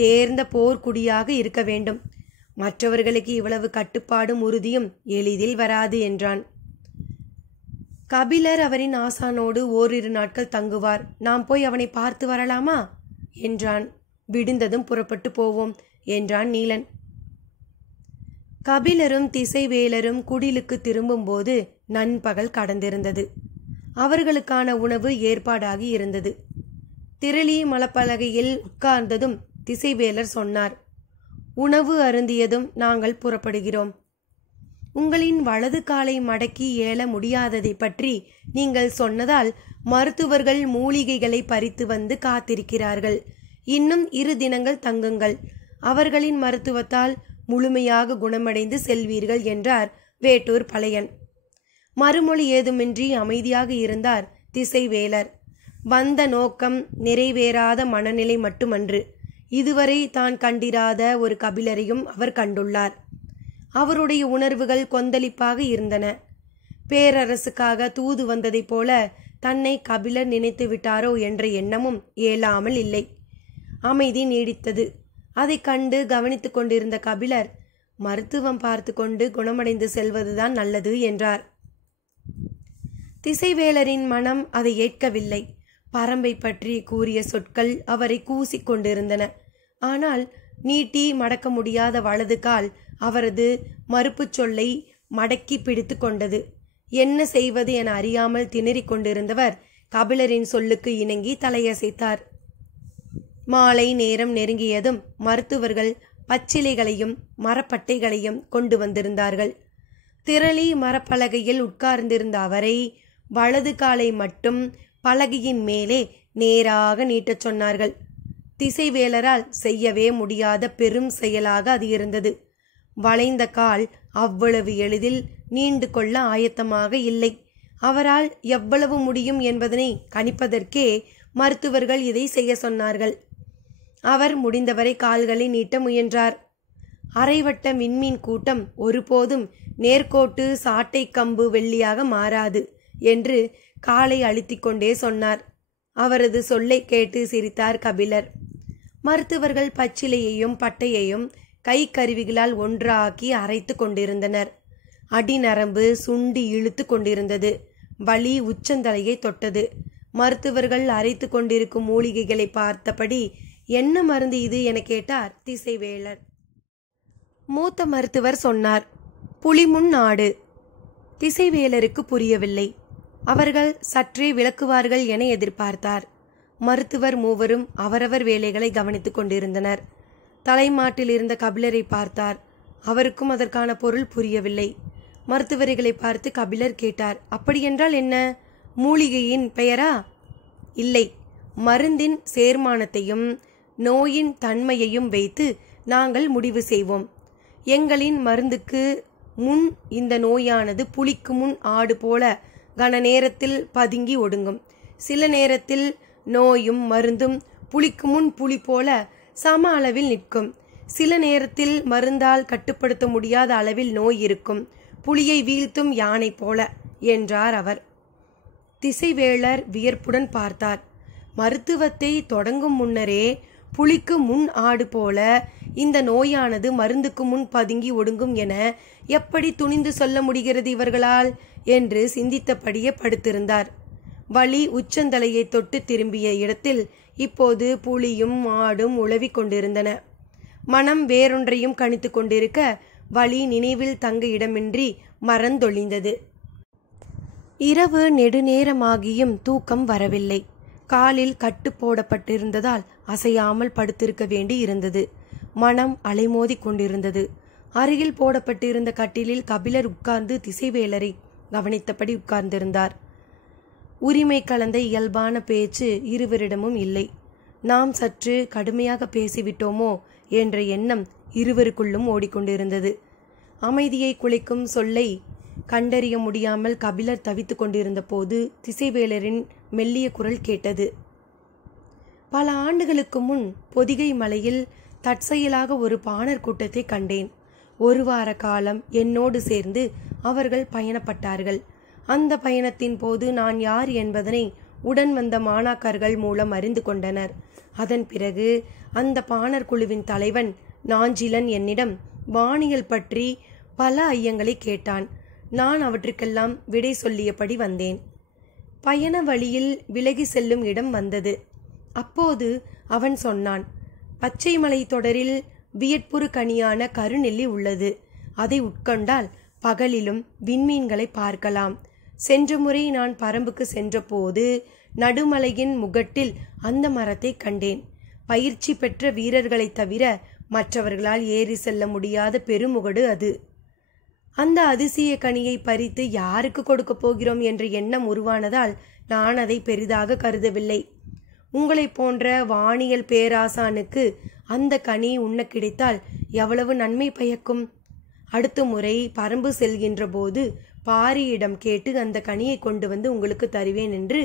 தேர்ந்த போர்க்குடியாக இருக்க வேண்டும். மற்றவர்களுக்கு இவ்வளவு கட்டுப்பாடும் உறுதியும் எளிதில் வராது என்றான். கபிலர் அவரின் ஆசானோடு ஓரிரு நாட்கள் தங்குவார். நாம் போய் அவனை பார்த்து வரலாமா என்றான். விடுந்ததும் புறப்பட்டு போவோம் என்றான் நீலன். கபிலரும் திசைவேலரும் குடிலுக்கு திரும்பும்போது நண்பகல் கடந்திருந்தது. அவர்களுக்கான உணவு ஏற்பாடாகி இருந்தது. திரளி மலப்பலகையில் உட்கார்ந்ததும் திசைவேலர் சொன்னார், உணவு அருந்தியதும் நாங்கள் புறப்படுகிறோம். உங்களின் வலது காலை மடக்கி ஏல முடியாததை பற்றி நீங்கள் சொன்னதால் மருத்துவர்கள் மூலிகைகளை பறித்து வந்து காத்திருக்கிறார்கள். இன்னும் 2 தினங்கள் தங்குங்கள். அவர்களின் மருத்துவத்தால் முழுமையாக குணமடைந்து செல்வீர்கள் என்றார் வேட்டூர் பழையன். மறுமொழி ஏதுமின்றி அமைதியாக இருந்தார் திசைவேலர். வந்த நோக்கம் நிறைவேறாத மனநிலை மட்டுமன்று, இதுவரை தான் கண்டிராத ஒரு கபிலரையும் அவர் கண்டுள்ளார். அவருடைய உணர்வுகள் கொந்தளிப்பாக இருந்தன. பேரரசுக்காக தூது வந்ததைப் போல தன்னை கபிலர் நினைத்து விட்டாரோ என்ற எண்ணமும் இயலாமல் இல்லை. அமைதி நீடித்தது. அதை கண்டு கவனித்து கொண்டிருந்த கபிலர், மருத்துவம் பார்த்து கொண்டு குணமடைந்து செல்வதுதான் நல்லது என்றார். திசைவேலரின் மனம் அதை ஏற்கவில்லை. பரம்பை பற்றி கூறிய சொற்கள் அவரை கூசிக் கொண்டிருந்தன. ஆனால் நீட்டி மடக்க முடியாத வலது கால் அவரது மறுப்பு சொல்லை மடக்கி பிடித்து கொண்டது. என்ன செய்வது என அறியாமல் திணறிக் கொண்டிருந்தவர் கபிலரின் சொல்லுக்கு இணங்கி தலையசைத்தார். மாலை நேரம் நெருங்கியதும் மருத்துவர்கள் பச்சிலைகளையும் மரப்பட்டைகளையும் கொண்டு வந்திருந்தார்கள். திரளி மரப்பலகையில் உட்கார்ந்திருந்த அவரை வலது காலை மட்டும் பலகையின் மேலே நேராக நீட்டச் சொன்னார்கள். திசைவேலரால் செய்யவே முடியாத பெரும் செயலாக அது இருந்தது. வளைந்த கால் அவ்வளவு எளிதில் நீண்டு கொள்ள ஆயத்தமாக இல்லை. அவரால் எவ்வளவு முடியும் என்பதனை கணிப்பதற்கே மருத்துவர்கள் இதை செய்ய சொன்னார்கள். அவர் முடிந்தவரை கால்களை நீட்ட முயன்றார். அரைவட்ட விண்மீன் கூட்டம் ஒருபோதும் நேர்கோட்டு சாட்டை கம்பு வெள்ளியாக மாறாது என்று காலை அழுத்திக் கொண்டே சொன்னார். அவரது சொல்லை கேட்டு சிரித்தார் கபிலர். மருத்துவர்கள் பச்சிலையையும் பட்டையையும் கை கருவிகளால் ஒன்றாக்கி அரைத்து கொண்டிருந்தனர். அடிநரம்பு சுண்டி இழுத்து கொண்டிருந்தது. வலி உச்சந்தலையை தொட்டது. மருத்துவர்கள் அரைத்து கொண்டிருக்கும் மூலிகைகளை பார்த்தபடி என்ன மருந்து இது என கேட்டார் திசைவேலர். மூத்த மருத்துவர் சொன்னார், புலிமுன் ஆடு. திசைவேலருக்கு புரியவில்லை. அவர்கள் சற்றே விளக்குவார்கள் என எதிர்பார்த்தார். மருத்துவர் மூவரும் அவரவர் வேலைகளை கவனித்துக் கொண்டிருந்தனர். தலைமாட்டில் இருந்த கபிலரை பார்த்தார். அவருக்கும் அதற்கான பொருள் புரியவில்லை. மருத்துவர்களை பார்த்து கபிலர் கேட்டார், அப்படியென்றால் என்ன? மூலிகையின் பெயரா? இல்லை, மருந்தின் சேர்மானத்தையும் நோயின் தன்மையையும் வைத்து நாங்கள் முடிவு செய்வோம். எங்களின் மருந்துக்கு முன் இந்த நோயானது புலிக்கு முன் ஆடு போல கன நேரத்தில் பதுங்கி ஒடுங்கும். சில நேரத்தில் நோயும் மருந்தும் புலிக்கு முன் புலி போல சம அளவில் நிற்கும். சில நேரத்தில் மருந்தால் கட்டுப்படுத்த முடியாத அளவில் நோய் இருக்கும். புலியை வீழ்த்தும் யானை போல என்றார் அவர். திசைவேலர் வியர்ப்புடன் பார்த்தார். மருத்துவத்தை தொடங்கும் முன்னரே புலிக்கு முன் ஆடு போல இந்த நோயானது மருந்துக்கு முன் பதுங்கி ஒடுங்கும் என எப்படி துணிந்து சொல்ல முடிகிறது இவர்களால் என்று சிந்தித்தபடியே படுத்திருந்தார். வலி உச்சந்தலையை தொட்டு திரும்பிய இடத்தில் இப்போது புலியும் ஆடும் உழவிக் கொண்டிருந்தன. மனம் வேறொன்றையும் கணித்து கொண்டிருக்க வலி நினைவில் தங்க இடமின்றி மறந்தொழிந்தது. இரவு நெடுநேரமாகியும் தூக்கம் வரவில்லை. காலில் கட்டு போடப்பட்டிருந்ததால் அசையாமல் படுத்திருக்க வேண்டி இருந்தது. மனம் அலைமோதி கொண்டிருந்தது. அருகில் போடப்பட்டிருந்த கட்டிலில் கபிலர் உட்கார்ந்து திசைவேலரை கவனித்தபடி உட்கார்ந்திருந்தார். உரிமை கலந்த இயல்பான பேச்சு இருவரிடமும் இல்லை. நாம் சற்று கடுமையாக பேசிவிட்டோமோ என்ற எண்ணம் இருவருக்குள்ளும் ஓடிக்கொண்டிருந்தது. அமைதியை குலைக்கும் சொல்லை கண்டறிய முடியாமல் கபிலர் தவித்து கொண்டிருந்த போது திசைவேலரின் மெல்லிய குரல் கேட்டது. பல ஆண்டுகளுக்கு முன் பொதிகை மலையில் தற்செயலாக ஒரு பாணர் கூட்டத்தை கண்டேன். ஒரு வார காலம் என்னோடு சேர்ந்து அவர்கள் பயணப்பட்டார்கள். அந்த பயணத்தின் போது நான் யார் என்பதனை உடன் வந்த மாணாக்கர்கள் மூலம் அறிந்து கொண்டனர். அதன் பிறகு அந்த பாணர் குழுவின் தலைவன் நாஞ்சிலன் என்னிடம் வானியல் பற்றி பல ஐயங்களை கேட்டான். நான் அவற்றுக்கெல்லாம் விடை சொல்லியபடி வந்தேன். பயண வழியில் விலகி செல்லும் இடம் வந்தது. அப்போது அவன் சொன்னான், பச்சை மலை தொடரில் வியட்புறு கனியான கருநெல்லி உள்ளது. அதை உட்கொண்டால் பகலிலும் விண்மீன்களை பார்க்கலாம். சென்ற முறை நான் பரம்புக்கு சென்றபோது நடுமலையின் முகட்டில் அந்த மரத்தை கண்டேன். பயிற்சி பெற்ற வீரர்களை தவிர மற்றவர்களால் ஏறி செல்ல முடியாத பெருமுகடு அது. அந்த அதிசய கனியை பறித்து யாருக்கு கொடுக்க போகிறோம் என்ற எண்ணம் உருவானதால் நான் அதை பெரிதாக கருதவில்லை. உங்களை போன்ற வானியல் பேராசானுக்கு அந்த கனி உண்ண கிடைத்தால் எவ்வளவு நன்மை பயக்கும். அடுத்த முறை பரம்பு செல்கின்ற போது பாரியிடம் கேட்டு அந்த கனியை கொண்டு வந்து உங்களுக்கு தருவேன் என்று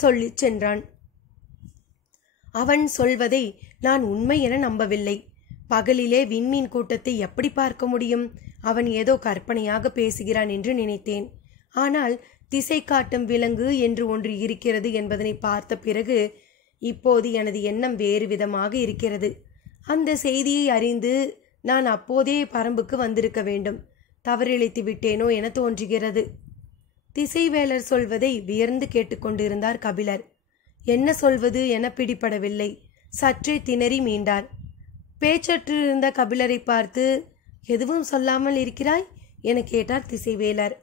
சொல்லி சென்றான். அவன் சொல்வதை நான் உண்மை என நம்பவில்லை. பகலிலே விண்மீன் கூட்டத்தை எப்படி பார்க்க முடியும்? அவன் ஏதோ கற்பனையாக பேசுகிறான் என்று நினைத்தேன். ஆனால் திசை காட்டும் விலங்கு என்று ஒன்று இருக்கிறது என்பதனை பார்த்த பிறகு இப்போது எனது எண்ணம் வேறு விதமாக இருக்கிறது. அந்த செய்தியை அறிந்து நான் அப்போதே பரம்புக்கு வந்திருக்க வேண்டும். தவறிழைத்து விட்டேனோ என தோன்றுகிறது. திசைவேலர் சொல்வதை வியர்ந்து கேட்டுக்கொண்டிருந்தார் கபிலர். என்ன சொல்வது என பிடிபடவில்லை. சற்றே திணறி மீண்டார். பேச்சற்றிருந்த கபிலரை பார்த்து, எதுவும் சொல்லாமல் இருக்கிறாய் என கேட்டார் திசைவேலர்.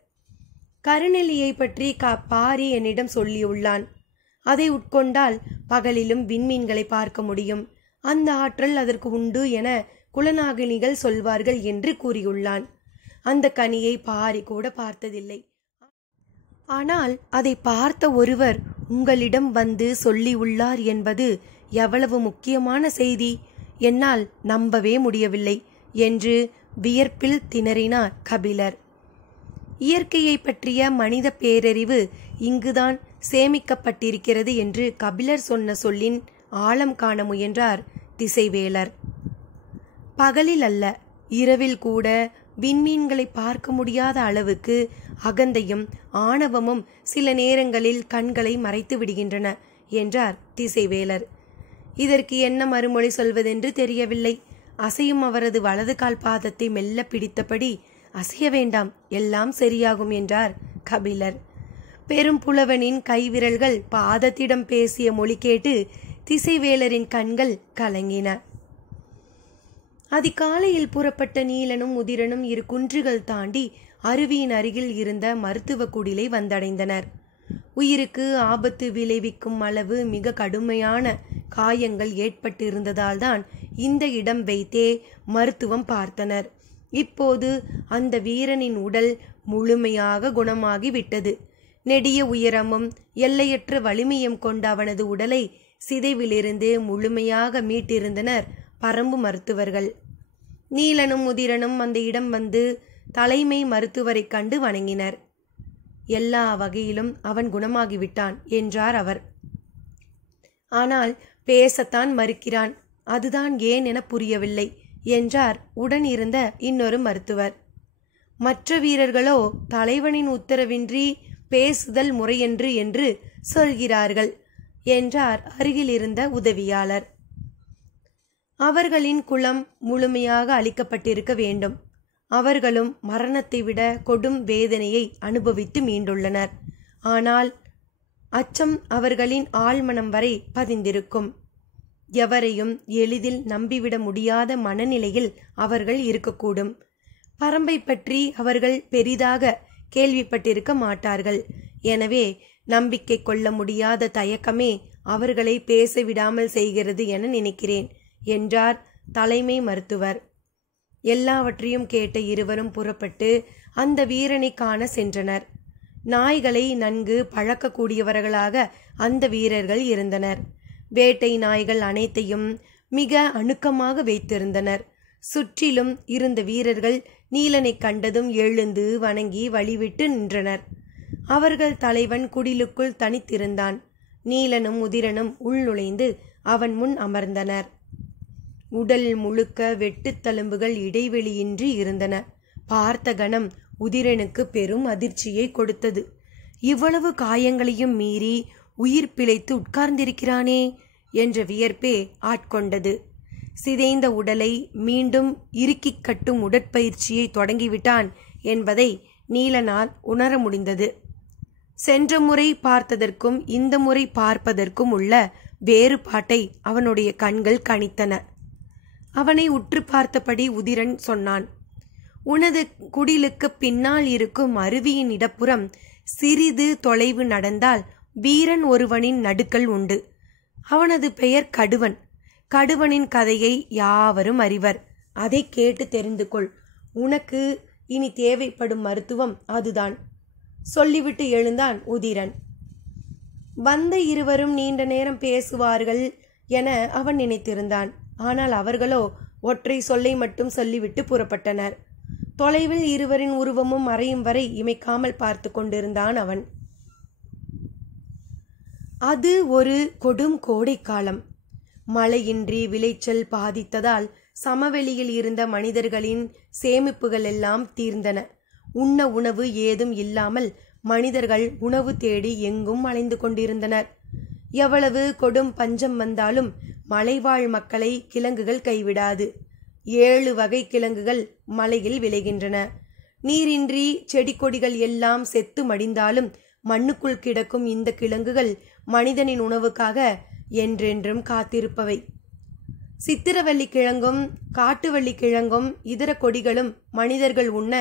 கருநெல்லியை பற்றி பாரி என்னிடம் சொல்லியுள்ளான். அதை உட்கொண்டால் பகலிலும் விண்மீன்களை பார்க்க முடியும். அந்த ஆற்றல் அதற்கு உண்டு என குலநாகினிகள் சொல்வார்கள் என்று கூறியுள்ளான். அந்த கனியை பாரி கூட பார்த்ததில்லை. ஆனால் அதை பார்த்த ஒருவர் உங்களிடம் வந்து சொல்லியுள்ளார் என்பது எவ்வளவு முக்கியமான செய்தி! என்னால் நம்பவே முடியவில்லை என்று வியர்ப்பில் திணறினார் கபிலர். இயற்கையை பற்றிய மனித பேரறிவு இங்குதான் சேமிக்கப்பட்டிருக்கிறது என்று கபிலர் சொன்ன சொல்லின் ஆழம் காண முயன்றார் திசைவேலர். பகலில் அல்ல, இரவில் கூட விண்மீன்களை பார்க்க முடியாத அளவுக்கு அகந்தையும் ஆணவமும் சில நேரங்களில் கண்களை மறைத்து விடுகின்றன என்றார் திசைவேலர். இதற்கு என்ன மறுமொழி சொல்வதென்று தெரியவில்லை. அசையும் அவரது வலது கால் பாதத்தை மெல்ல பிடித்தபடி, அசைய வேண்டாம், எல்லாம் சரியாகும் என்றார் கபிலர். பெரும் புலவனின் கைவிரல்கள் பாதத்திடம் பேசிய மொழி கேட்டு திசைவேலரின் கண்கள் கலங்கின. அதிகாலையில் புறப்பட்ட நீலனும் உதிரனும் இரு குன்றுகள் தாண்டி அருவியின் அருகில் இருந்த மருத்துவ குடிலை வந்தடைந்தனர். உயிருக்கு ஆபத்து விளைவிக்கும் அளவு மிக கடுமையான காயங்கள் ஏற்பட்டிருந்ததால் தான் இந்த இடம் வைத்தே மருத்துவம் பார்த்தனர். இப்போது அந்த வீரனின் உடல் முழுமையாக குணமாகி விட்டது. நெடிய உயரமும் எல்லையற்ற வலிமையும் கொண்ட அவனது உடலை சிதைவிலிருந்து முழுமையாக மீட்டிருந்தனர் பரம்பு மருத்துவர்கள். நீலனும் உதிரனும் அந்த இடம் வந்து தலைமை மருத்துவரை கண்டு வணங்கினர். எல்லா வகையிலும் அவன் குணமாகிவிட்டான் என்றார் அவர். ஆனால் பேசத்தான் மறுக்கிறான், அதுதான் ஏன் என புரியவில்லை என்றார் உடன் இருந்த இன்னொரு மருத்துவர். மற்ற வீரர்களோ தலைவனின் உத்தரவின்றி பேசுதல் முறையன்று என்று சொல்கிறார்கள் என்றார் அருகில் இருந்த உதவியாளர். அவர்களின் குலம் முழுமையாக அளிக்கப்பட்டிருக்க வேண்டும். அவர்களும் மரணத்தை விட கொடும் வேதனையை அனுபவித்து மீண்டுள்ளனர். ஆனால் அச்சம் அவர்களின் ஆழ்மனம் வரை பதிந்திருக்கும். எவரையும் எளிதில் நம்பிவிட முடியாத மனநிலையில் அவர்கள் இருக்கக்கூடும். பரம்பை பற்றி அவர்கள் பெரிதாக கேள்விப்பட்டிருக்க மாட்டார்கள். எனவே நம்பிக்கை கொள்ள முடியாத தயக்கமே அவர்களை பேச விடாமல் செய்கிறது என நினைக்கிறேன் என்றார் தலைமை மருத்துவர். எல்லாவற்றையும் கேட்ட இருவரும் புறப்பட்டு அந்த வீரனை காண சென்றனர். நாய்களை நன்கு பழக்கக்கூடியவர்களாக அந்த வீரர்கள் இருந்தனர். வேட்டை நாய்கள் அனைத்தையும் மிக அணுக்கமாக வைத்திருந்தனர். சுற்றிலும் இருந்த வீரர்கள் நீலனை கண்டதும் எழுந்து வணங்கி வழிவிட்டு நின்றனர். அவர்கள் தலைவன் குடிலுக்குள் தனித்திருந்தான். நீலனும் உதிரனும் உள்நுழைந்து அவன் முன் அமர்ந்தனர். உடல் முழுக்க வெட்டுத்தழும்புகள் இடைவெளியின்றி இருந்தன. பார்த்த கணம் உதிரனுக்கு பெரும் அதிர்ச்சியை கொடுத்தது. இவ்வளவு காயங்களையும் மீறி உயிர் பிழைத்து உட்கார்ந்திருக்கிறானே என்ற வியர்ப்பே ஆட்கொண்டது. சிதைந்த உடலை மீண்டும் இறுக்கிக் கட்டும் உடற்பயிற்சியை தொடங்கிவிட்டான் என்பதை நீலனால் உணர முடிந்தது. சென்ற முறை பார்த்ததற்கும் இந்த முறை பார்ப்பதற்கும் உள்ள வேறுபாட்டை அவனுடைய கண்கள் கணித்தன. அவனை உற்று பார்த்தபடி உதிரன் சொன்னான், உனது குடிலுக்கு பின்னால் இருக்கும் அருவியின் இடப்புறம் சிறிது தொலைவு நடந்தால் வீரன் ஒருவனின் நடுக்கல் உண்டு. அவனது பெயர் கடுவன். கடுவனின் கதையை யாவரும் அறிவர். அதை கேட்டு தெரிந்து கொள். உனக்கு இனி தேவைப்படும் மருத்துவம் அதுதான் சொல்லிவிட்டு எழுந்தான் உதிரன். வந்த இருவரும் நீண்ட நேரம் பேசுவார்கள் என அவன் நினைத்திருந்தான். ஆனால் அவர்களோ ஒற்றை சொல்லை மட்டும் சொல்லிவிட்டு புறப்பட்டனர். தொலைவில் இருவரின் உருவமும் மறையும் வரை இமைக்காமல் பார்த்து கொண்டிருந்தான் அவன். அது ஒரு கொடும் கோடைக்காலம். மழையின்றி விளைச்சல் பாதித்ததால் சமவெளியில் இருந்த மனிதர்களின் சேமிப்புகள் எல்லாம் தீர்ந்தன. உண்ண உணவு ஏதும் இல்லாமல் மனிதர்கள் உணவு தேடி எங்கும் அலைந்து கொண்டிருந்தனர். எவ்வளவு கொடும் பஞ்சம் வந்தாலும் மலைவாழ் மக்களை கிழங்குகள் கைவிடாது. 7 வகை கிழங்குகள் மலையில் விளைகின்றன. நீரின்றி செடி கொடிகள் எல்லாம் செத்து மடிந்தாலும் மண்ணுக்குள் கிடக்கும் இந்த கிழங்குகள் மனிதனின் உணவுக்காக என்றென்றும் காத்திருப்பவை. சித்திரவள்ளி கிழங்கும் காட்டுவள்ளி கிழங்கும் இதர கொடிகளும் மனிதர்கள் உண்ண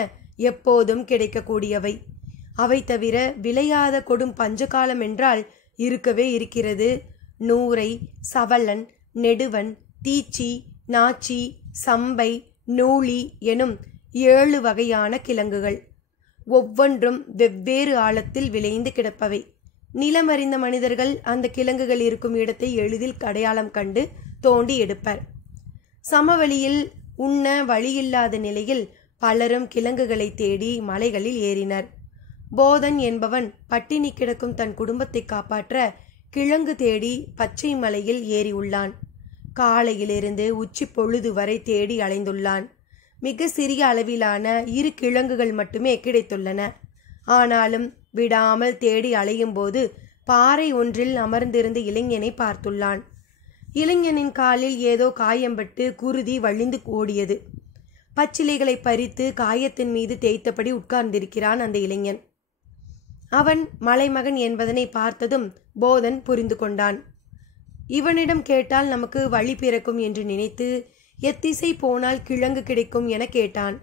எப்போதும் கிடைக்கக்கூடியவை. அவை தவிர விளையாத கொடும் பஞ்சகாலம் என்றால் இருக்கவே இருக்கிறது. நூரை, சவலன், நெடுவன், தீச்சி, நாச்சி, சம்பை, நூழி எனும் 7 வகையான கிழங்குகள். ஒவ்வொன்றும் வெவ்வேறு ஆழத்தில் விளைந்து கிடப்பவை. நிலமறிந்த மனிதர்கள் அந்த கிழங்குகள் இருக்கும் இடத்தை எளிதில் அடையாளம் கண்டு தோண்டி எடுப்பர். சமவெளியில் உண்ண வழியில்லாத நிலையில் பலரும் கிழங்குகளை தேடி மலைகளில் ஏறினர். போதன் என்பவன் பட்டினி கிடக்கும் தன் குடும்பத்தை காப்பாற்ற கிழங்கு தேடி பச்சை மலையில் ஏறியுள்ளான். காலையிலிருந்து உச்சி பொழுது வரை தேடி அலைந்துள்ளான். மிக சிறிய அளவிலான 2 கிழங்குகள் மட்டுமே கிடைத்துள்ளன. ஆனாலும் விடாமல் தேடி அலையும் போது பாறை ஒன்றில் அமர்ந்திருந்த இளைஞனை பார்த்துள்ளான். இளைஞனின் காலில் ஏதோ காயம்பட்டு குருதி வழிந்து ஓடியது. பச்சிலைகளை பறித்து காயத்தின் மீது தேய்த்தபடி உட்கார்ந்திருக்கிறான் அந்த இளைஞன். அவன் மலைமகன் என்பதனை பார்த்ததும் போதன் புரிந்து கொண்டான். இவனிடம் கேட்டால் நமக்கு வழி பிறக்கும் என்று நினைத்து எத்திசை போனால் கிழங்கு கிடைக்கும் என கேட்டான்.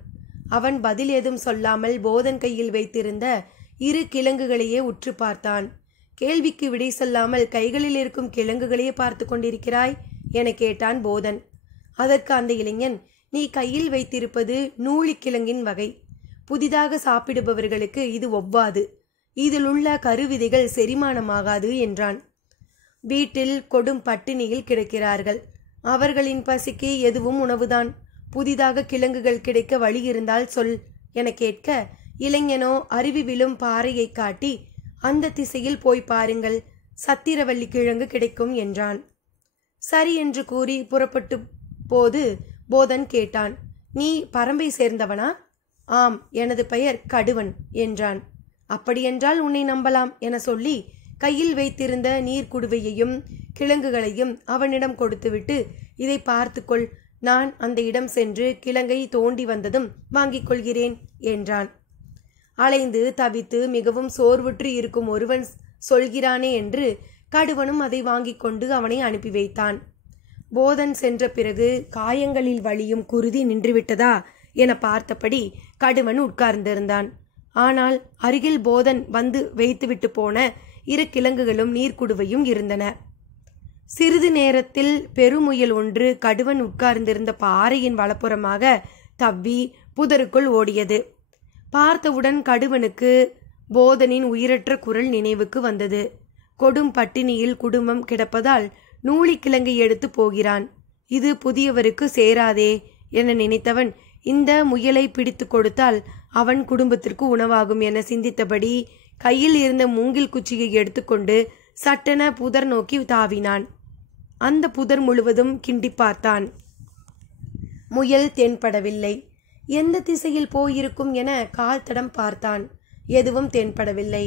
அவன் பதில் ஏதும் சொல்லாமல் போதன் கையில் வைத்திருந்த 2 கிழங்குகளையே உற்று பார்த்தான். கேள்விக்கு விடை சொல்லாமல் கைகளில் இருக்கும் கிழங்குகளையே பார்த்து கொண்டிருக்கிறாய் என கேட்டான் போதன். அதற்கு அந்த இளைஞன், நீ கையில் வைத்திருப்பது நூலிக்கிழங்கின் வகை. புதிதாக சாப்பிடுபவர்களுக்கு இது ஒவ்வாது. இதில் உள்ள கருவிதைகள் செரிமானமாகாது என்றான். வீட்டில் கொடும் பட்டினியில் கிடக்கிறார்கள். அவர்களின் பசிக்கு எதுவும் உணவுதான். புதிதாக கிழங்குகள் கிடைக்க வழி இருந்தால் சொல் என கேட்க, இளைஞனோ அருவி விழும் பாறையை காட்டி, அந்த திசையில் போய் பாருங்கள், சத்திரவள்ளி கிழங்கு கிடைக்கும் என்றான். சரி என்று கூறி புறப்பட்டு போது போதன் கேட்டான், நீ பரம்பை சேர்ந்தவனா? ஆம், எனது பெயர் கடுவன் என்றான். அப்படியென்றால் உன்னை நம்பலாம் என சொல்லி கையில் வைத்திருந்த நீர்க்குடுவையையும் கிழங்குகளையும் அவனிடம் கொடுத்துவிட்டு, இதை பார்த்துக்கொள், நான் அந்த இடம் சென்று கிழங்கை தோண்டி வந்ததும் வாங்கிக் கொள்கிறேன் என்றான். அலைந்து தவித்து மிகவும் சோர்வுற்று இருக்கும் ஒருவன் சொல்கிறானே என்று கடுவனும் அதை வாங்கிக் கொண்டு அவனை அனுப்பி வைத்தான். போதன் சென்ற பிறகு காயங்களில் வலியும் குருதி நின்றுவிட்டதா என பார்த்தபடி கடுவன் உட்கார்ந்திருந்தான். ஆனால் அருகில் போதன் வந்து வைத்துவிட்டு போன 2 கிழங்குகளும் நீர்க்குடுவையும் இருந்தன. சிறிது நேரத்தில் பெருமுயல் ஒன்று கடுவன் உட்கார்ந்திருந்த பாறையின் வலப்புறமாக தவ்வி புதருக்குள் ஓடியது. பார்த்தவுடன் கடுவனுக்கு போதனின் உயிரற்ற குரல் நினைவுக்கு வந்தது. கொடும் பட்டினியில் குடும்பம் கிடப்பதால் நூலிக்கிழங்கை எடுத்து போகிறான். இது புதியவருக்கு சேராதே என நினைத்தவன், இந்த முயலை பிடித்து கொடுத்தால் அவன் குடும்பத்திற்கு உணவாகும் என சிந்தித்தபடி கையில் இருந்த மூங்கில் குச்சியை எடுத்துக்கொண்டு சட்டென புதர் நோக்கி தாவினான். அந்த புதர் முழுவதும் கிண்டி பார்த்தான். முயல் தென்படவில்லை. எந்த திசையில் போயிருக்கும் என கால் தடம் பார்த்தான். எதுவும் தென்படவில்லை.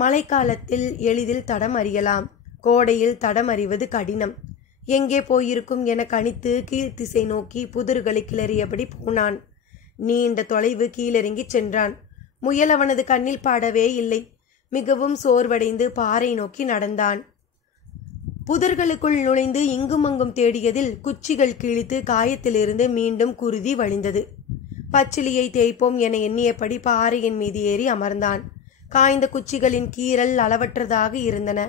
மழைக்காலத்தில் எளிதில் தடம் அறியலாம், கோடையில் தடம் அறிவது கடினம். எங்கே போயிருக்கும் என கணித்து கீழ்த்திசை நோக்கி புதர்களை கிளறியபடி போனான். நீண்ட தொலைவு கீழிறங்கி சென்றான். முயல் அவனது கண்ணில் பாடவே இல்லை. மிகவும் சோர்வடைந்து பாறை நோக்கி நடந்தான். புதர்களுக்குள் நுழைந்து இங்கும் அங்கும் தேடியதில் குச்சிகள் கிழித்து காயத்திலிருந்து மீண்டும் குருதி வழிந்தது. பச்சிலியை தேய்ப்போம் என எண்ணியபடி பாறையின் மீது ஏறி அமர்ந்தான். காய்ந்த குச்சிகளின் கீறல் அளவற்றதாக இருந்தன.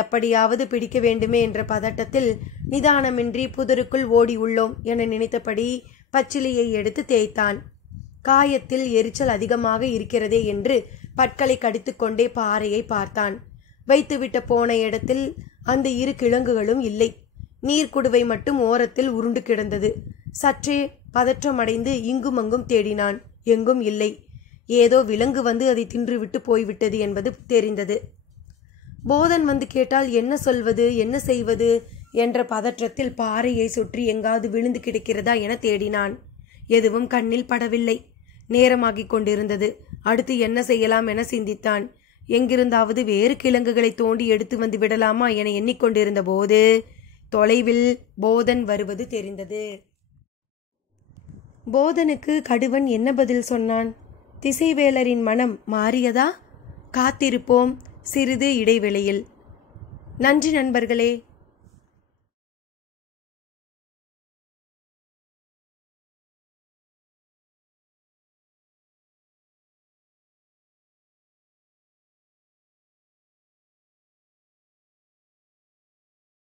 எப்படியாவது பிடிக்க வேண்டுமே என்ற பதட்டத்தில் நிதானமின்றி புதருக்குள் ஓடி உள்ளோம் என நினைத்தபடி பச்சிலியை எடுத்து தேய்த்தான். காயத்தில் எரிச்சல் அதிகமாக இருக்கிறதே என்று பற்களை கடித்துக்கொண்டே பாறையை பார்த்தான். வைத்துவிட்ட போன இடத்தில் அந்த 2 கிழங்குகளும் இல்லை. நீர்க்குடுவை மட்டும் ஓரத்தில் உருண்டு கிடந்தது. சற்றே பதற்றமடைந்து இங்கும் அங்கும் தேடினான். எங்கும் இல்லை. ஏதோ விலங்கு வந்து அதை தின்றுவிட்டு போய்விட்டது என்பது தெரிந்தது. போதன் வந்து கேட்டால் என்ன சொல்வது, என்ன செய்வது என்ற பதற்றத்தில் பாறையை சுற்றி எங்காவது விழுந்து கிடக்கிறதா என தேடினான். எதுவும் கண்ணில் படவில்லை. நேரமாகிக் கொண்டிருந்தது. அடுத்து என்ன செய்யலாம் என சிந்தித்தான். எங்கிருந்தாவது வேறு கிழங்குகளை தோண்டி எடுத்து வந்து விடலாமா என எண்ணிக்கொண்டிருந்த போது தொலைவில் போதன் வருவது தெரிந்தது. போதனுக்கு கடுவன் என்ன பதில் சொன்னான்? திசைவேலரின் மனம் மாறியதா? காத்திருப்போம் சிறிது இடைவெளியில். நன்றி நண்பர்களே.